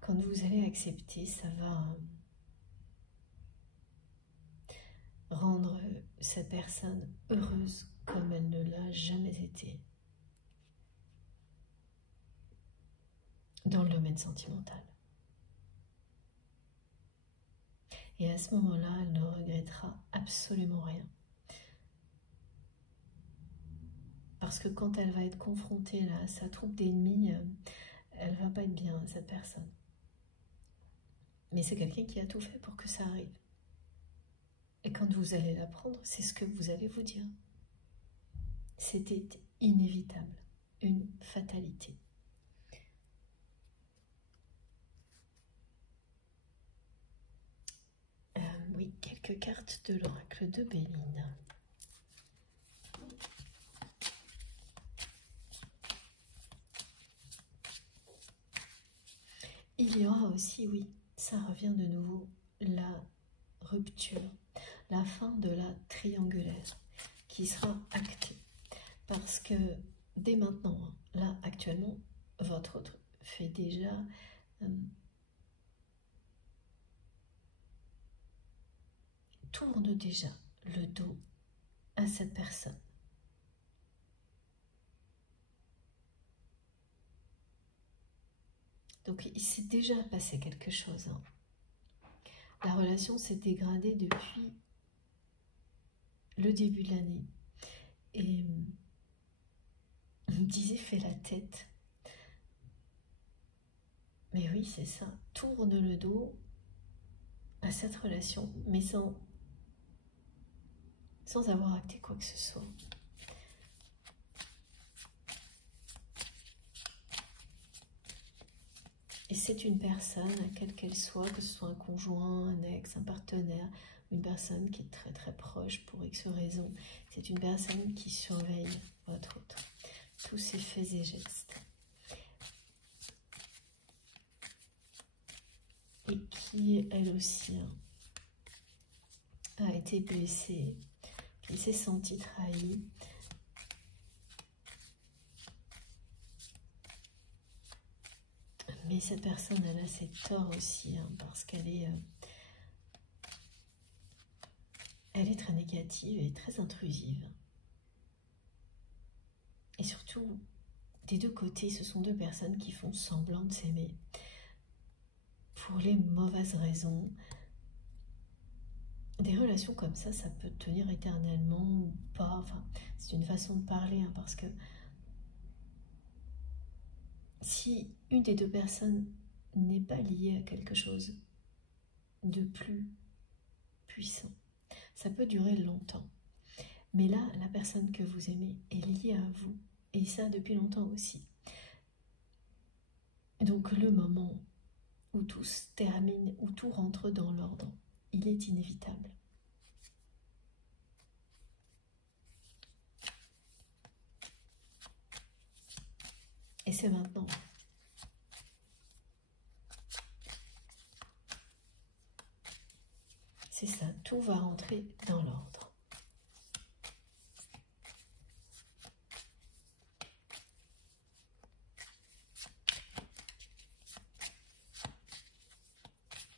Quand vous allez accepter, ça va rendre cette personne heureuse comme elle ne l'a jamais été dans le domaine sentimental. Et à ce moment-là, elle ne regrettera absolument rien. Parce que quand elle va être confrontée là, à sa troupe d'ennemis, elle va pas être bien, cette personne. Mais c'est quelqu'un qui a tout fait pour que ça arrive. Et quand vous allez l'apprendre, c'est ce que vous allez vous dire. C'était inévitable, une fatalité. Oui, quelques cartes de l'oracle de Béline. Il y aura aussi, oui, ça revient de nouveau, la rupture, la fin de la triangulaire qui sera actée. Parce que dès maintenant, là actuellement, votre autre fait déjà tourne déjà le dos à cette personne. Donc il s'est déjà passé quelque chose. La relation s'est dégradée depuis le début de l'année. Et on me disait fais la tête. Mais oui, c'est ça. Tourne le dos à cette relation, mais sans avoir acté quoi que ce soit. Et c'est une personne, quelle qu'elle soit, que ce soit un conjoint, un ex, un partenaire, une personne qui est très très proche pour X raisons, c'est une personne qui surveille votre autre, tous ses faits et gestes. Et qui, elle aussi, a été blessée, qui s'est sentie trahie. Mais cette personne, elle a ses torts aussi, parce qu'elle est, très négative et très intrusive. Et surtout, des deux côtés, ce sont deux personnes qui font semblant de s'aimer pour les mauvaises raisons. Des relations comme ça peut tenir éternellement ou pas. Enfin, c'est une façon de parler, parce que si une des deux personnes n'est pas liée à quelque chose de plus puissant, ça peut durer longtemps. Mais là, la personne que vous aimez est liée à vous, et ça depuis longtemps aussi. Donc le moment où tout se termine, où tout rentre dans l'ordre, il est inévitable. Et c'est maintenant. C'est ça, tout va rentrer dans l'ordre.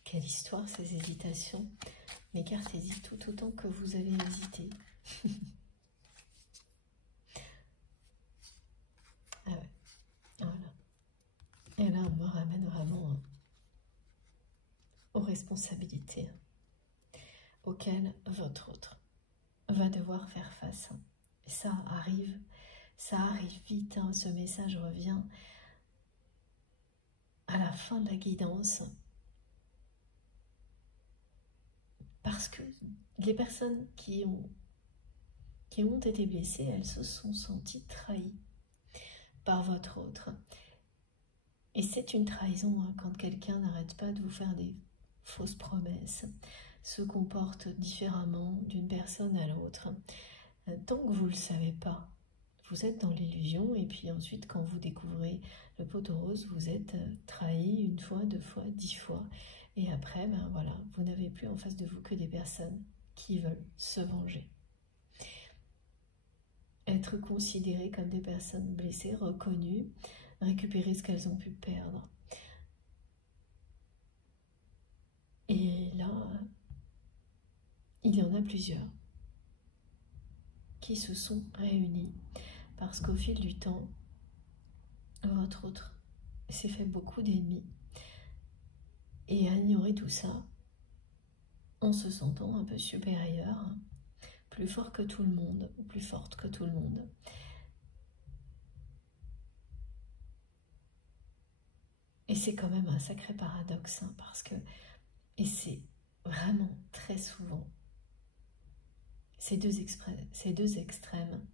Quelle histoire, ces hésitations. Mes cartes hésitent tout autant que vous avez hésité. Ah ouais, voilà. Et là, on me ramène vraiment aux responsabilités auxquelles votre autre va devoir faire face. Et ça arrive vite. Ce message revient à la fin de la guidance. Parce que les personnes qui ont été blessées, elles se sont senties trahies par votre autre. Et c'est une trahison quand quelqu'un n'arrête pas de vous faire des fausses promesses, se comporte différemment d'une personne à l'autre. Tant que vous ne le savez pas, vous êtes dans l'illusion, et puis ensuite quand vous découvrez le pot rose, vous êtes trahi 1 fois, 2 fois, 10 fois. Et après, voilà, vous n'avez plus en face de vous que des personnes qui veulent se venger. Être considérées comme des personnes blessées, reconnues, récupérer ce qu'elles ont pu perdre. Et là, il y en a plusieurs qui se sont réunis parce qu'au fil du temps, votre autre s'est fait beaucoup d'ennemis et a ignoré tout ça en se sentant un peu supérieur, plus fort que tout le monde ou plus forte que tout le monde. Et c'est quand même un sacré paradoxe, parce que, et c'est vraiment très souvent ces deux extrêmes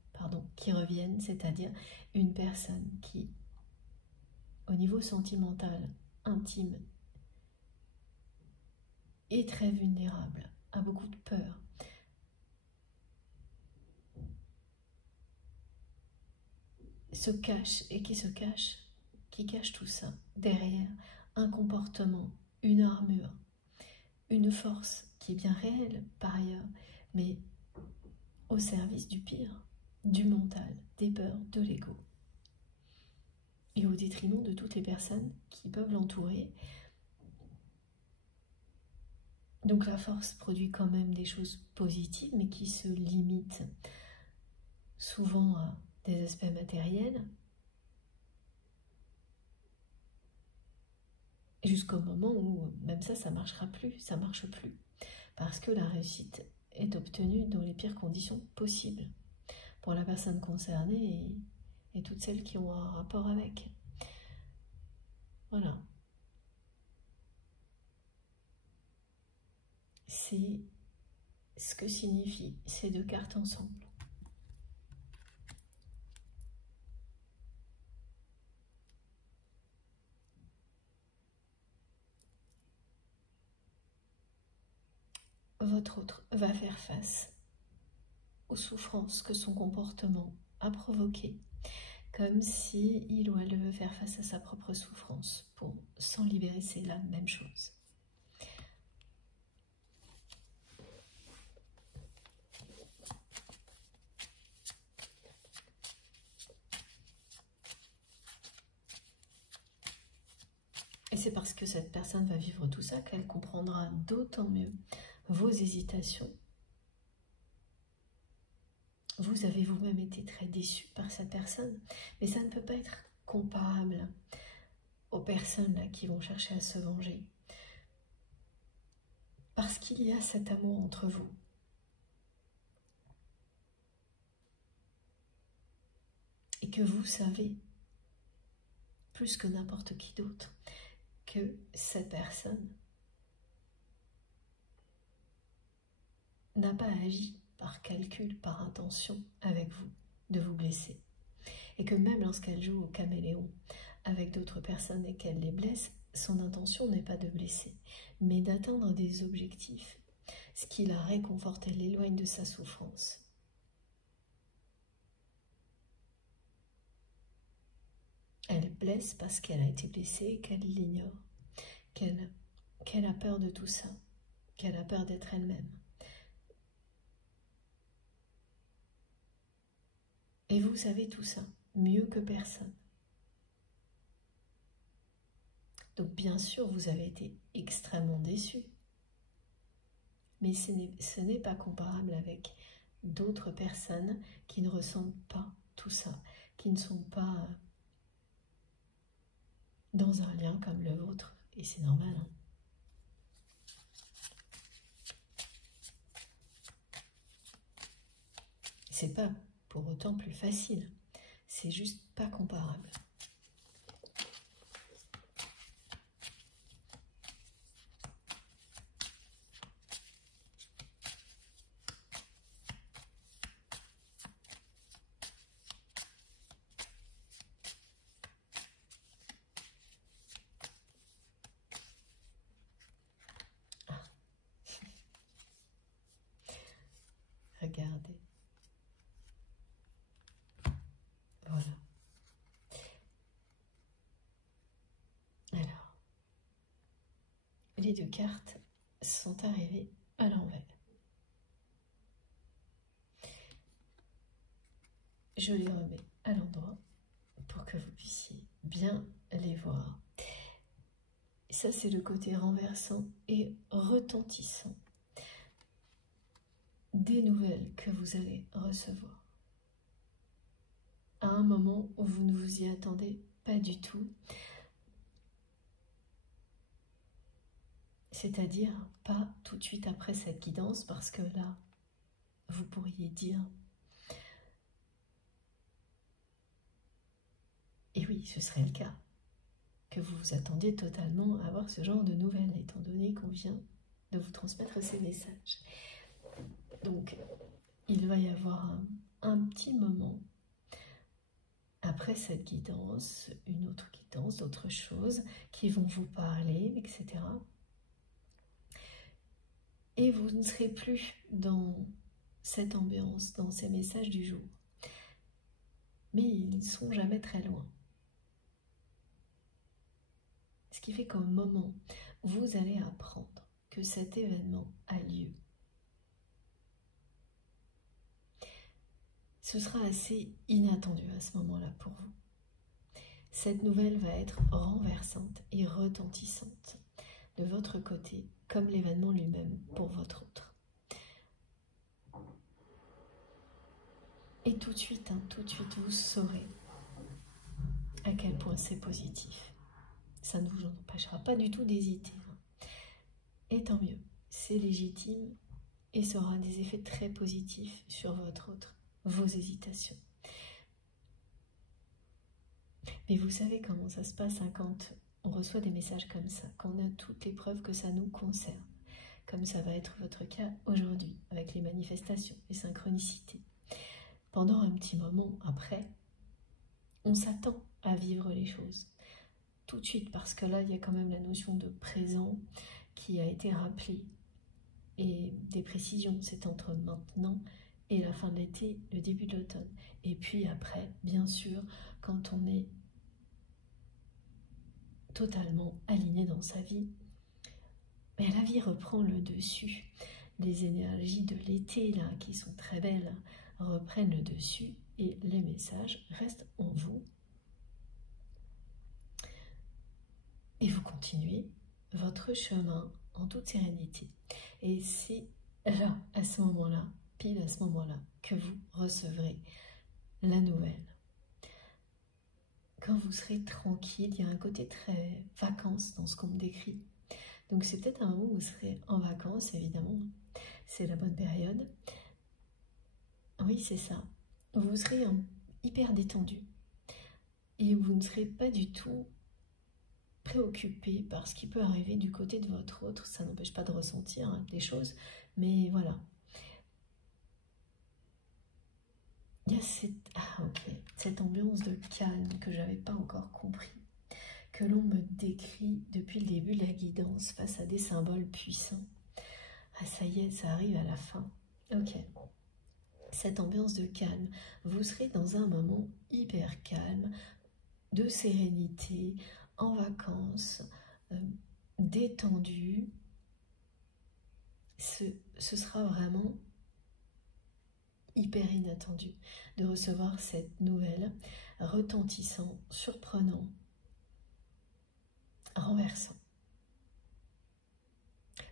qui reviennent, c'est-à-dire une personne qui, au niveau sentimental, intime, est très vulnérable, a beaucoup de peur, se cache, et qui cache tout ça derrière un comportement, une armure, une force qui est bien réelle par ailleurs, mais au service du pire, du mental, des peurs, de l'ego, et au détriment de toutes les personnes qui peuvent l'entourer. Donc la force produit quand même des choses positives, mais qui se limitent souvent à des aspects matériels, jusqu'au moment où même ça marchera plus, ça marche plus, parce que la réussite est obtenue dans les pires conditions possibles pour la personne concernée et toutes celles qui ont un rapport avec. Voilà. C'est ce que signifient ces deux cartes ensemble. votre autre va faire face aux souffrances que son comportement a provoquées, comme si il ou elle devait faire face à sa propre souffrance pour s'en libérer. C'est la même chose. Et c'est parce que cette personne va vivre tout ça qu'elle comprendra d'autant mieux vos hésitations. Vous avez vous-même été très déçu par cette personne, mais ça ne peut pas être comparable aux personnes là qui vont chercher à se venger. Parce qu'il y a cet amour entre vous. Et que vous savez, plus que n'importe qui d'autre, que cette personne n'a pas agi par calcul, par intention avec vous, de vous blesser. Et que même lorsqu'elle joue au caméléon avec d'autres personnes et qu'elle les blesse, son intention n'est pas de blesser, mais d'atteindre des objectifs. Ce qui la réconforte et l'éloigne de sa souffrance. Elle blesse parce qu'elle a été blessée, qu'elle l'ignore, qu'elle a peur de tout ça, qu'elle a peur d'être elle-même. Et vous savez tout ça, mieux que personne. Donc bien sûr, vous avez été extrêmement déçu. Mais ce n'est pas comparable avec d'autres personnes qui ne ressentent pas tout ça, qui ne sont pas dans un lien comme le vôtre. Et c'est normal, hein. C'est pas pour autant plus facile, c'est juste pas comparable. Ah. Regardez. Voilà. Alors, les deux cartes sont arrivées à l'envers. Je les remets à l'endroit pour que vous puissiez bien les voir. Ça, c'est le côté renversant et retentissant des nouvelles que vous allez recevoir. À un moment où vous ne vous y attendez pas du tout. C'est-à-dire pas tout de suite après cette guidance, parce que là, vous pourriez dire, et oui, ce serait le cas, que vous vous attendiez totalement à avoir ce genre de nouvelles, étant donné qu'on vient de vous transmettre ces messages. Donc, il va y avoir un petit moment après cette guidance, une autre guidance, d'autres choses qui vont vous parler, etc. Et vous ne serez plus dans cette ambiance, dans ces messages du jour. Mais ils ne sont jamais très loin. Ce qui fait qu'au moment où vous allez apprendre que cet événement a lieu, ce sera assez inattendu à ce moment-là pour vous. Cette nouvelle va être renversante et retentissante de votre côté, comme l'événement lui-même pour votre autre. Et tout de suite, vous saurez à quel point c'est positif. Ça ne vous empêchera pas du tout d'hésiter. Et tant mieux, c'est légitime et ça aura des effets très positifs sur votre autre, vos hésitations. Mais vous savez comment ça se passe quand on reçoit des messages comme ça, quand on a toutes les preuves que ça nous concerne, comme ça va être votre cas aujourd'hui, avec les manifestations, les synchronicités. Pendant un petit moment après, on s'attend à vivre les choses tout de suite, parce que là, il y a quand même la notion de présent qui a été rappelée. et des précisions. C'est entre maintenant et la fin de l'été, le début de l'automne. Et puis après, bien sûr, quand on est totalement aligné dans sa vie, mais la vie reprend le dessus. Les énergies de l'été, là, qui sont très belles, reprennent le dessus et les messages restent en vous. Et vous continuez votre chemin en toute sérénité. Et c'est là, à ce moment-là, pile à ce moment-là, que vous recevrez la nouvelle. Quand vous serez tranquille, il y a un côté très vacances dans ce qu'on me décrit. Donc c'est peut-être un moment où vous serez en vacances, évidemment. C'est la bonne période. Oui, c'est ça. Vous serez hyper détendu. Et vous ne serez pas du tout préoccupé par ce qui peut arriver du côté de votre autre. Ça n'empêche pas de ressentir des choses. Mais voilà. Il y a cette ambiance de calme que je n'avais pas encore compris, que l'on me décrit depuis le début de la guidance face à des symboles puissants. Ah ça y est, ça arrive à la fin. Ok. Cette ambiance de calme, vous serez dans un moment hyper calme, de sérénité, en vacances, détendu. Ce sera vraiment hyper inattendu de recevoir cette nouvelle, retentissant, surprenant, renversant.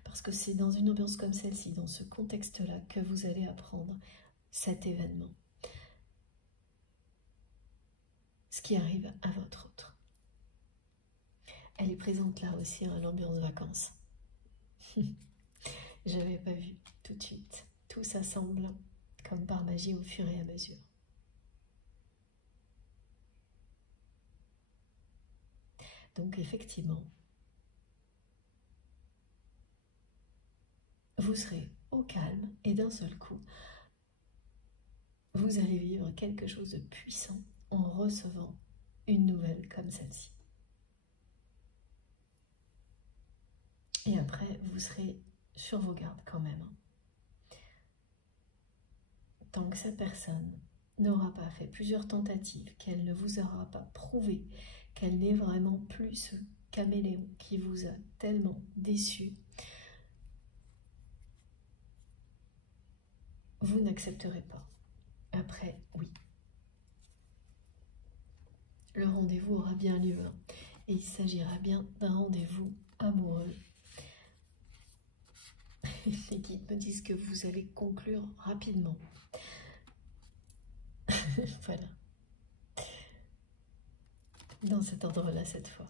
Parce que c'est dans une ambiance comme celle-ci, dans ce contexte-là, que vous allez apprendre cet événement. Ce qui arrive à votre autre. Elle est présente là aussi, à l'ambiance vacances. Je n'avais pas vu tout de suite. Tout s'assemble comme par magie au fur et à mesure. Donc effectivement, vous serez au calme et d'un seul coup, vous allez vivre quelque chose de puissant en recevant une nouvelle comme celle-ci. Et après, vous serez sur vos gardes quand même. Tant que cette personne n'aura pas fait plusieurs tentatives, qu'elle ne vous aura pas prouvé qu'elle n'est vraiment plus ce caméléon qui vous a tellement déçu, vous n'accepterez pas. Après, oui. Le rendez-vous aura bien lieu. Et il s'agira bien d'un rendez-vous amoureux. Les guides me disent que vous allez conclure rapidement. Voilà. Dans cet ordre-là cette fois.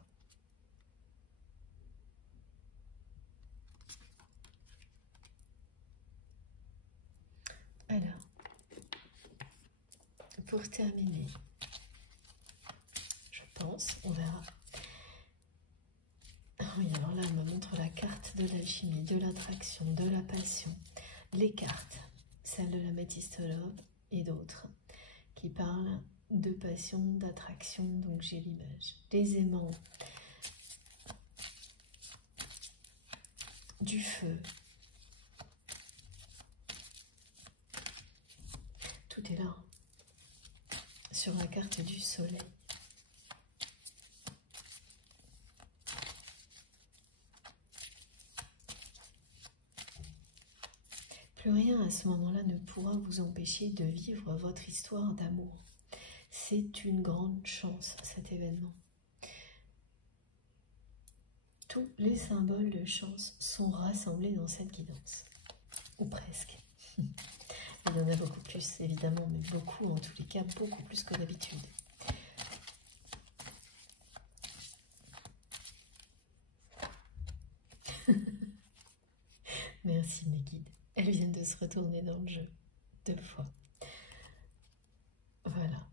Alors, pour terminer, je pense, on verra. Oui, alors là, elle me montre la carte de l'alchimie, de l'attraction, de la passion. Les cartes, celle de l'améthystologue et d'autres, qui parlent de passion, d'attraction, donc j'ai l'image. Des aimants, du feu. Tout est là, sur la carte du soleil. Plus rien à ce moment-là ne pourra vous empêcher de vivre votre histoire d'amour. C'est une grande chance, cet événement. Tous les symboles de chance sont rassemblés dans cette guidance. Ou presque. Il y en a beaucoup plus, évidemment, mais beaucoup, en tous les cas, beaucoup plus que d'habitude. Merci mes guides. Elles viennent de se retourner dans le jeu, 2 fois. Voilà.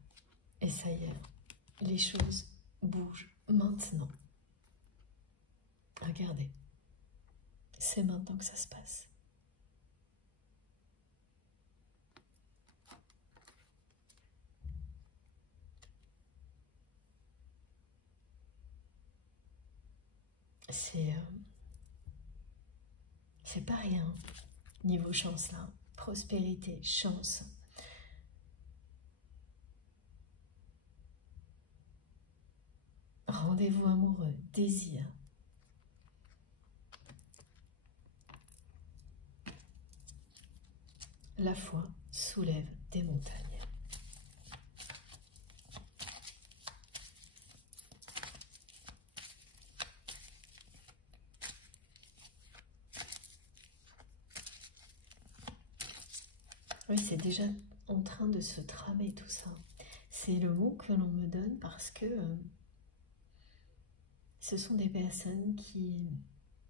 Et ça y est, les choses bougent maintenant. Regardez. C'est maintenant que ça se passe. C'est pas rien. Niveau chance là, prospérité, chance. Rendez-vous amoureux, désir. La foi soulève des montagnes. Oui, c'est déjà en train de se tramer tout ça. C'est le mot que l'on me donne parce que ce sont des personnes qui,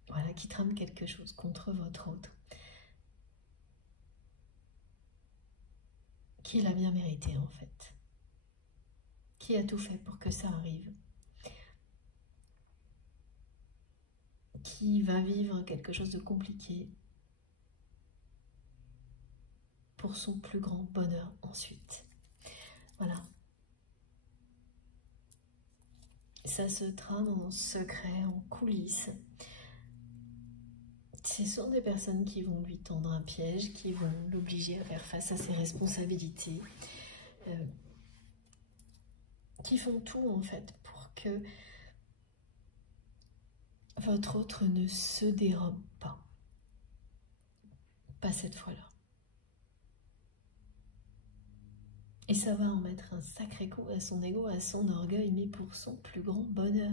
voilà, qui trament quelque chose contre votre autre. Qui l'a bien mérité en fait. Qui a tout fait pour que ça arrive. Qui va vivre quelque chose de compliqué pour son plus grand bonheur ensuite. Voilà. Ça se trame en secret, en coulisses. Ce sont des personnes qui vont lui tendre un piège, qui vont l'obliger à faire face à ses responsabilités, qui font tout en fait pour que votre autre ne se dérobe pas. Pas cette fois-là. Et ça va en mettre un sacré coup à son ego, à son orgueil, mais pour son plus grand bonheur.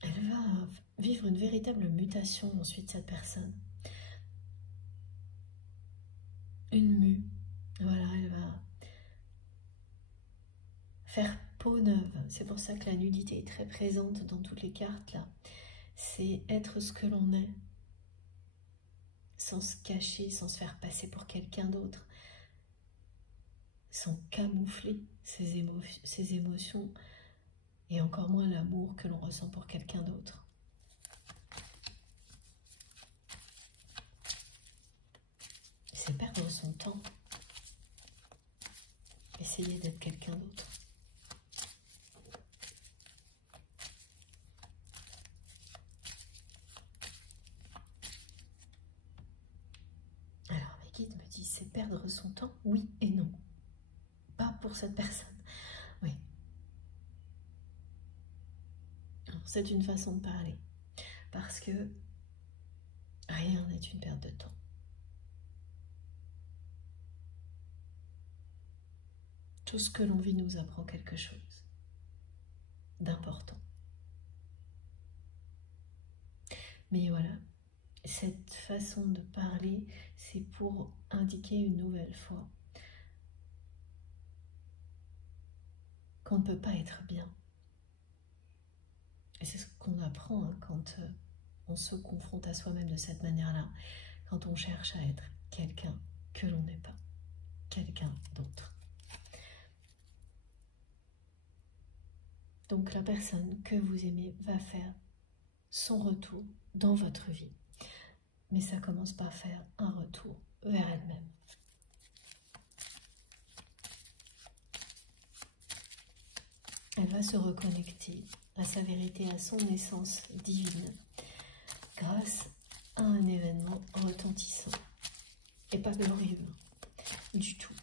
Elle va vivre une véritable mutation ensuite, cette personne. Une mue. Voilà, elle va faire peau neuve. C'est pour ça que la nudité est très présente dans toutes les cartes là. C'est être ce que l'on est. Sans se cacher, sans se faire passer pour quelqu'un d'autre. Sans camoufler ses émotions. Et encore moins l'amour que l'on ressent pour quelqu'un d'autre. C'est perdre son temps. Essayer d'être quelqu'un d'autre. Alors mes guides me disent, c'est perdre son temps? Oui et non. Pas pour cette personne. Oui. C'est une façon de parler. Parce que rien n'est une perte de temps. Tout ce que l'on vit nous apprend quelque chose d'important. Mais voilà, cette façon de parler, c'est pour indiquer une nouvelle fois qu'on ne peut pas être bien. Et c'est ce qu'on apprend hein, quand on se confronte à soi-même de cette manière-là, quand on cherche à être quelqu'un que l'on n'est pas, quelqu'un d'autre. Donc la personne que vous aimez va faire son retour dans votre vie. Mais ça commence par faire un retour vers elle-même. Elle va se reconnecter à sa vérité, à son essence divine, grâce à un événement retentissant. Et pas glorieux, du tout.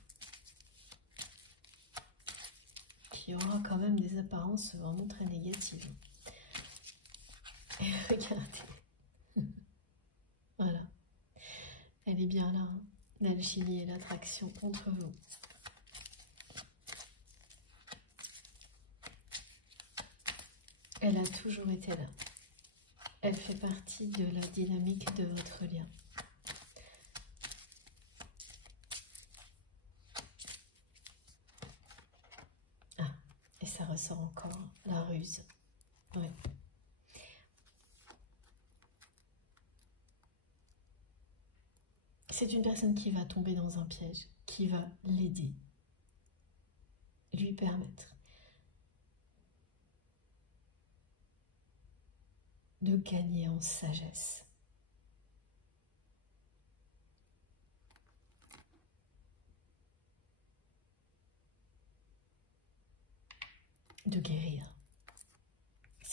Qui aura quand même des apparences vraiment très négatives. Et regardez. Voilà. Elle est bien là, hein, l'alchimie et l'attraction entre vous. Elle a toujours été là. Elle fait partie de la dynamique de votre lien. Ah, et ça ressort encore, la ruse. Oui. C'est une personne qui va tomber dans un piège, qui va l'aider, lui permettre de gagner en sagesse. De guérir.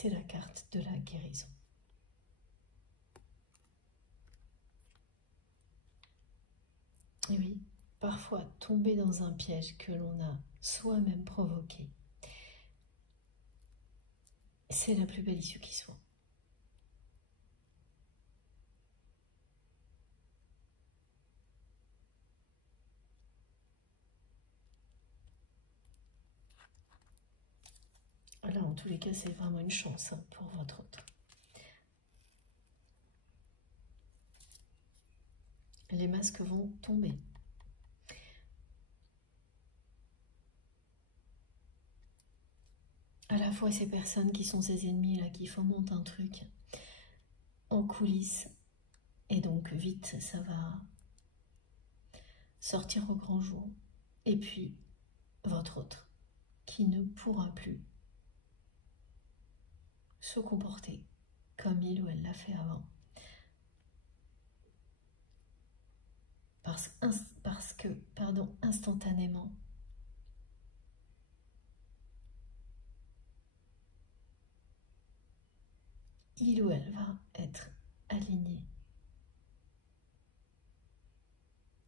c'est la carte de la guérison. Et oui, parfois tomber dans un piège que l'on a soi-même provoqué, c'est la plus belle issue qui soit. Là, en tous les cas, c'est vraiment une chance pour votre autre. Les masques vont tomber. À la fois ces personnes qui sont ses ennemis, là, qui fomentent un truc en coulisses, et donc vite, ça va sortir au grand jour. Et puis, votre autre, qui ne pourra plus se comporter comme il ou elle l'a fait avant. Parce que, instantanément, il ou elle va être aligné,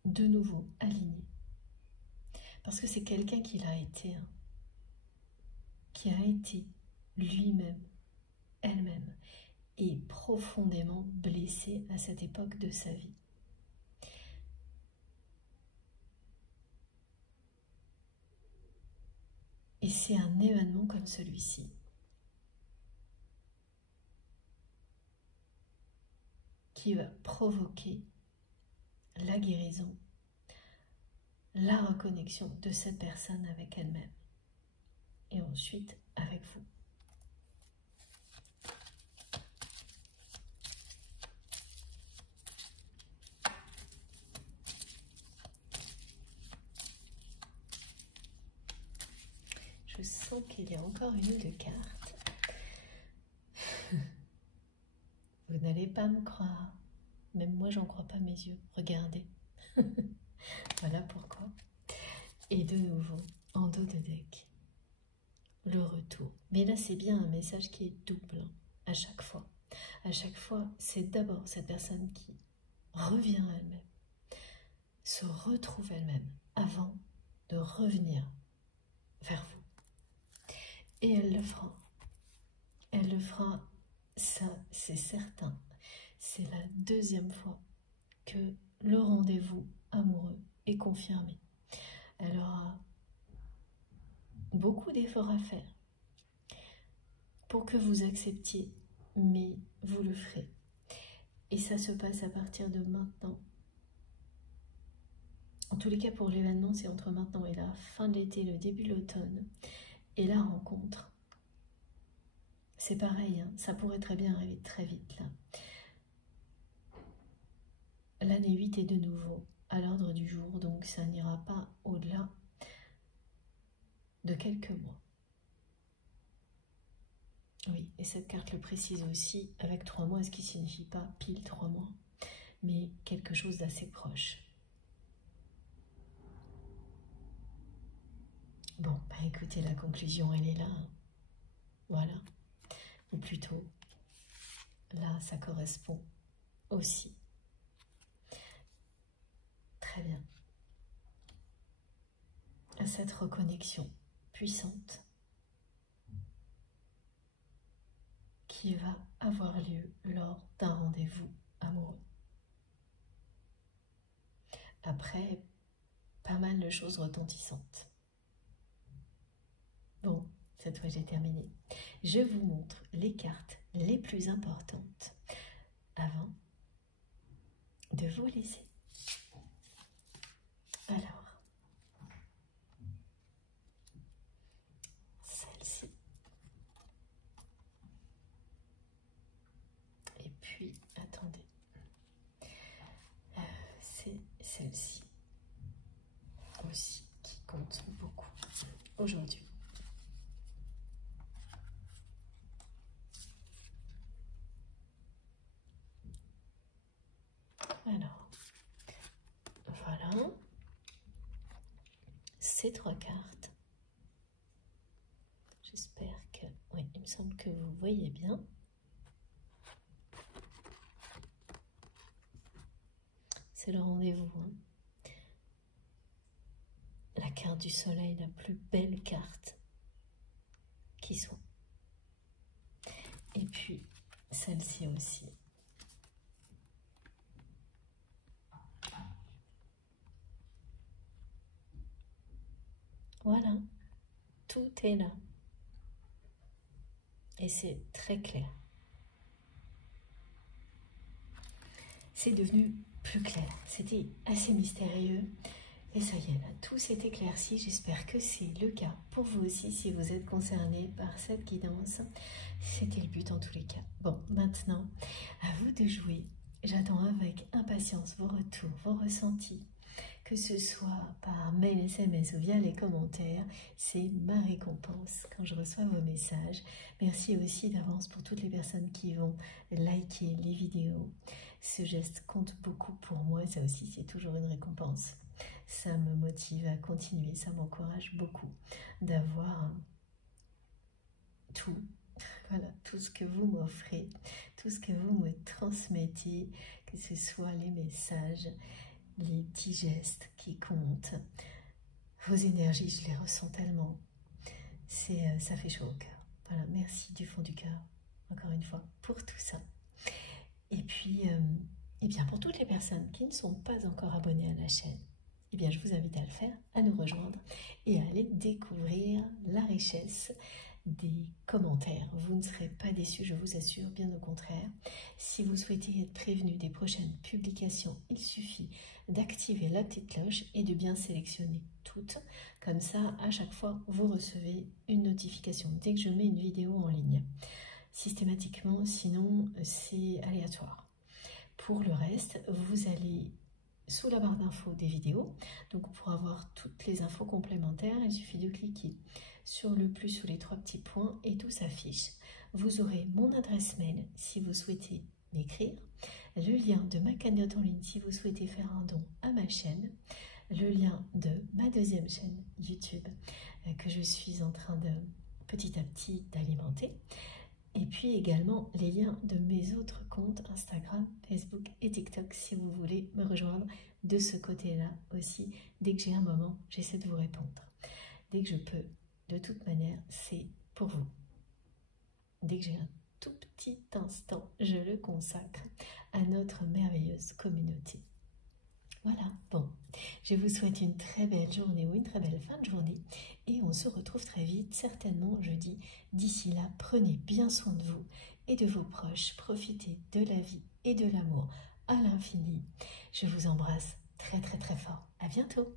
de nouveau aligné. Parce que c'est quelqu'un qui l'a été, qui a été lui-même, elle-même, et profondément blessé à cette époque de sa vie. Et c'est un événement comme celui-ci qui va provoquer la guérison, la reconnexion de cette personne avec elle-même et ensuite avec vous. Je sens qu'il y a encore une ou deux cartes. Vous n'allez pas me croire. Même moi, j'en crois pas mes yeux. Regardez. Voilà pourquoi. Et de nouveau, en dos de deck, le retour. Mais là, c'est bien un message qui est double à chaque fois. À chaque fois, c'est d'abord cette personne qui revient à elle-même, se retrouve elle-même avant de revenir vers vous. Et elle le fera. Elle le fera, ça c'est certain. C'est la deuxième fois que le rendez-vous amoureux est confirmé. Elle aura beaucoup d'efforts à faire pour que vous acceptiez, mais vous le ferez. Et ça se passe à partir de maintenant. En tous les cas, pour l'événement, c'est entre maintenant et la fin de l'été, le début de l'automne. Et la rencontre, c'est pareil, ça pourrait très bien arriver très vite là. L'année 8 est de nouveau à l'ordre du jour, donc ça n'ira pas au-delà de quelques mois. Oui, et cette carte le précise aussi, avec 3 mois, ce qui ne signifie pas pile 3 mois, mais quelque chose d'assez proche. Bon, bah écoutez, la conclusion, elle est là. Voilà. Ou plutôt, là, ça correspond aussi. Très bien. À cette reconnexion puissante qui va avoir lieu lors d'un rendez-vous amoureux. Après, pas mal de choses retentissantes. Bon, cette fois j'ai terminé. Je vous montre les cartes les plus importantes avant de vous laisser. Alors, celle-ci. Et puis, attendez. C'est celle-ci aussi qui compte beaucoup aujourd'hui. Alors, voilà, ces 3 cartes. J'espère que, oui, il me semble que vous voyez bien. C'est le rendez-vous. Hein. La carte du soleil, la plus belle carte qui soit. Et puis, celle-ci aussi. Voilà, tout est là. Et c'est très clair. C'est devenu plus clair. C'était assez mystérieux. Et ça y est, là, tout s'est éclairci. J'espère que c'est le cas pour vous aussi, si vous êtes concerné par cette guidance. C'était le but en tous les cas. Bon, maintenant, à vous de jouer. J'attends avec impatience vos retours, vos ressentis. Que ce soit par mail, SMS ou via les commentaires, c'est ma récompense quand je reçois vos messages. Merci aussi d'avance pour toutes les personnes qui vont liker les vidéos. Ce geste compte beaucoup pour moi, ça aussi c'est toujours une récompense. Ça me motive à continuer, ça m'encourage beaucoup d'avoir tout. Voilà, tout ce que vous m'offrez, tout ce que vous me transmettez, que ce soit les messages, les petits gestes qui comptent. Vos énergies, je les ressens tellement. Ça fait chaud au cœur. Voilà, merci du fond du cœur, encore une fois, pour tout ça. Et puis, et bien pour toutes les personnes qui ne sont pas encore abonnées à la chaîne, eh bien je vous invite à le faire, à nous rejoindre et à aller découvrir la richesse des commentaires. Vous ne serez pas déçus, je vous assure, bien au contraire. Si vous souhaitez être prévenu des prochaines publications, il suffit d'activer la petite cloche et de bien sélectionner toutes. Comme ça, à chaque fois, vous recevez une notification dès que je mets une vidéo en ligne. Systématiquement, sinon c'est aléatoire. Pour le reste, vous allez sous la barre d'infos des vidéos. Donc pour avoir toutes les infos complémentaires, il suffit de cliquer sur le plus ou les trois petits points et tout s'affiche. Vous aurez mon adresse mail si vous souhaitez m'écrire, le lien de ma cagnotte en ligne si vous souhaitez faire un don à ma chaîne, le lien de ma deuxième chaîne YouTube que je suis en train de petit à petit d'alimenter. Et puis également les liens de mes autres comptes Instagram, Facebook et TikTok si vous voulez me rejoindre de ce côté-là aussi. Dès que j'ai un moment, j'essaie de vous répondre. Dès que je peux, de toute manière, c'est pour vous. Dès que j'ai un tout petit instant, je le consacre à notre merveilleuse communauté. Voilà, bon, je vous souhaite une très belle journée ou une très belle fin de journée et on se retrouve très vite, certainement jeudi. D'ici là, prenez bien soin de vous et de vos proches, profitez de la vie et de l'amour à l'infini. Je vous embrasse très très très fort, à bientôt.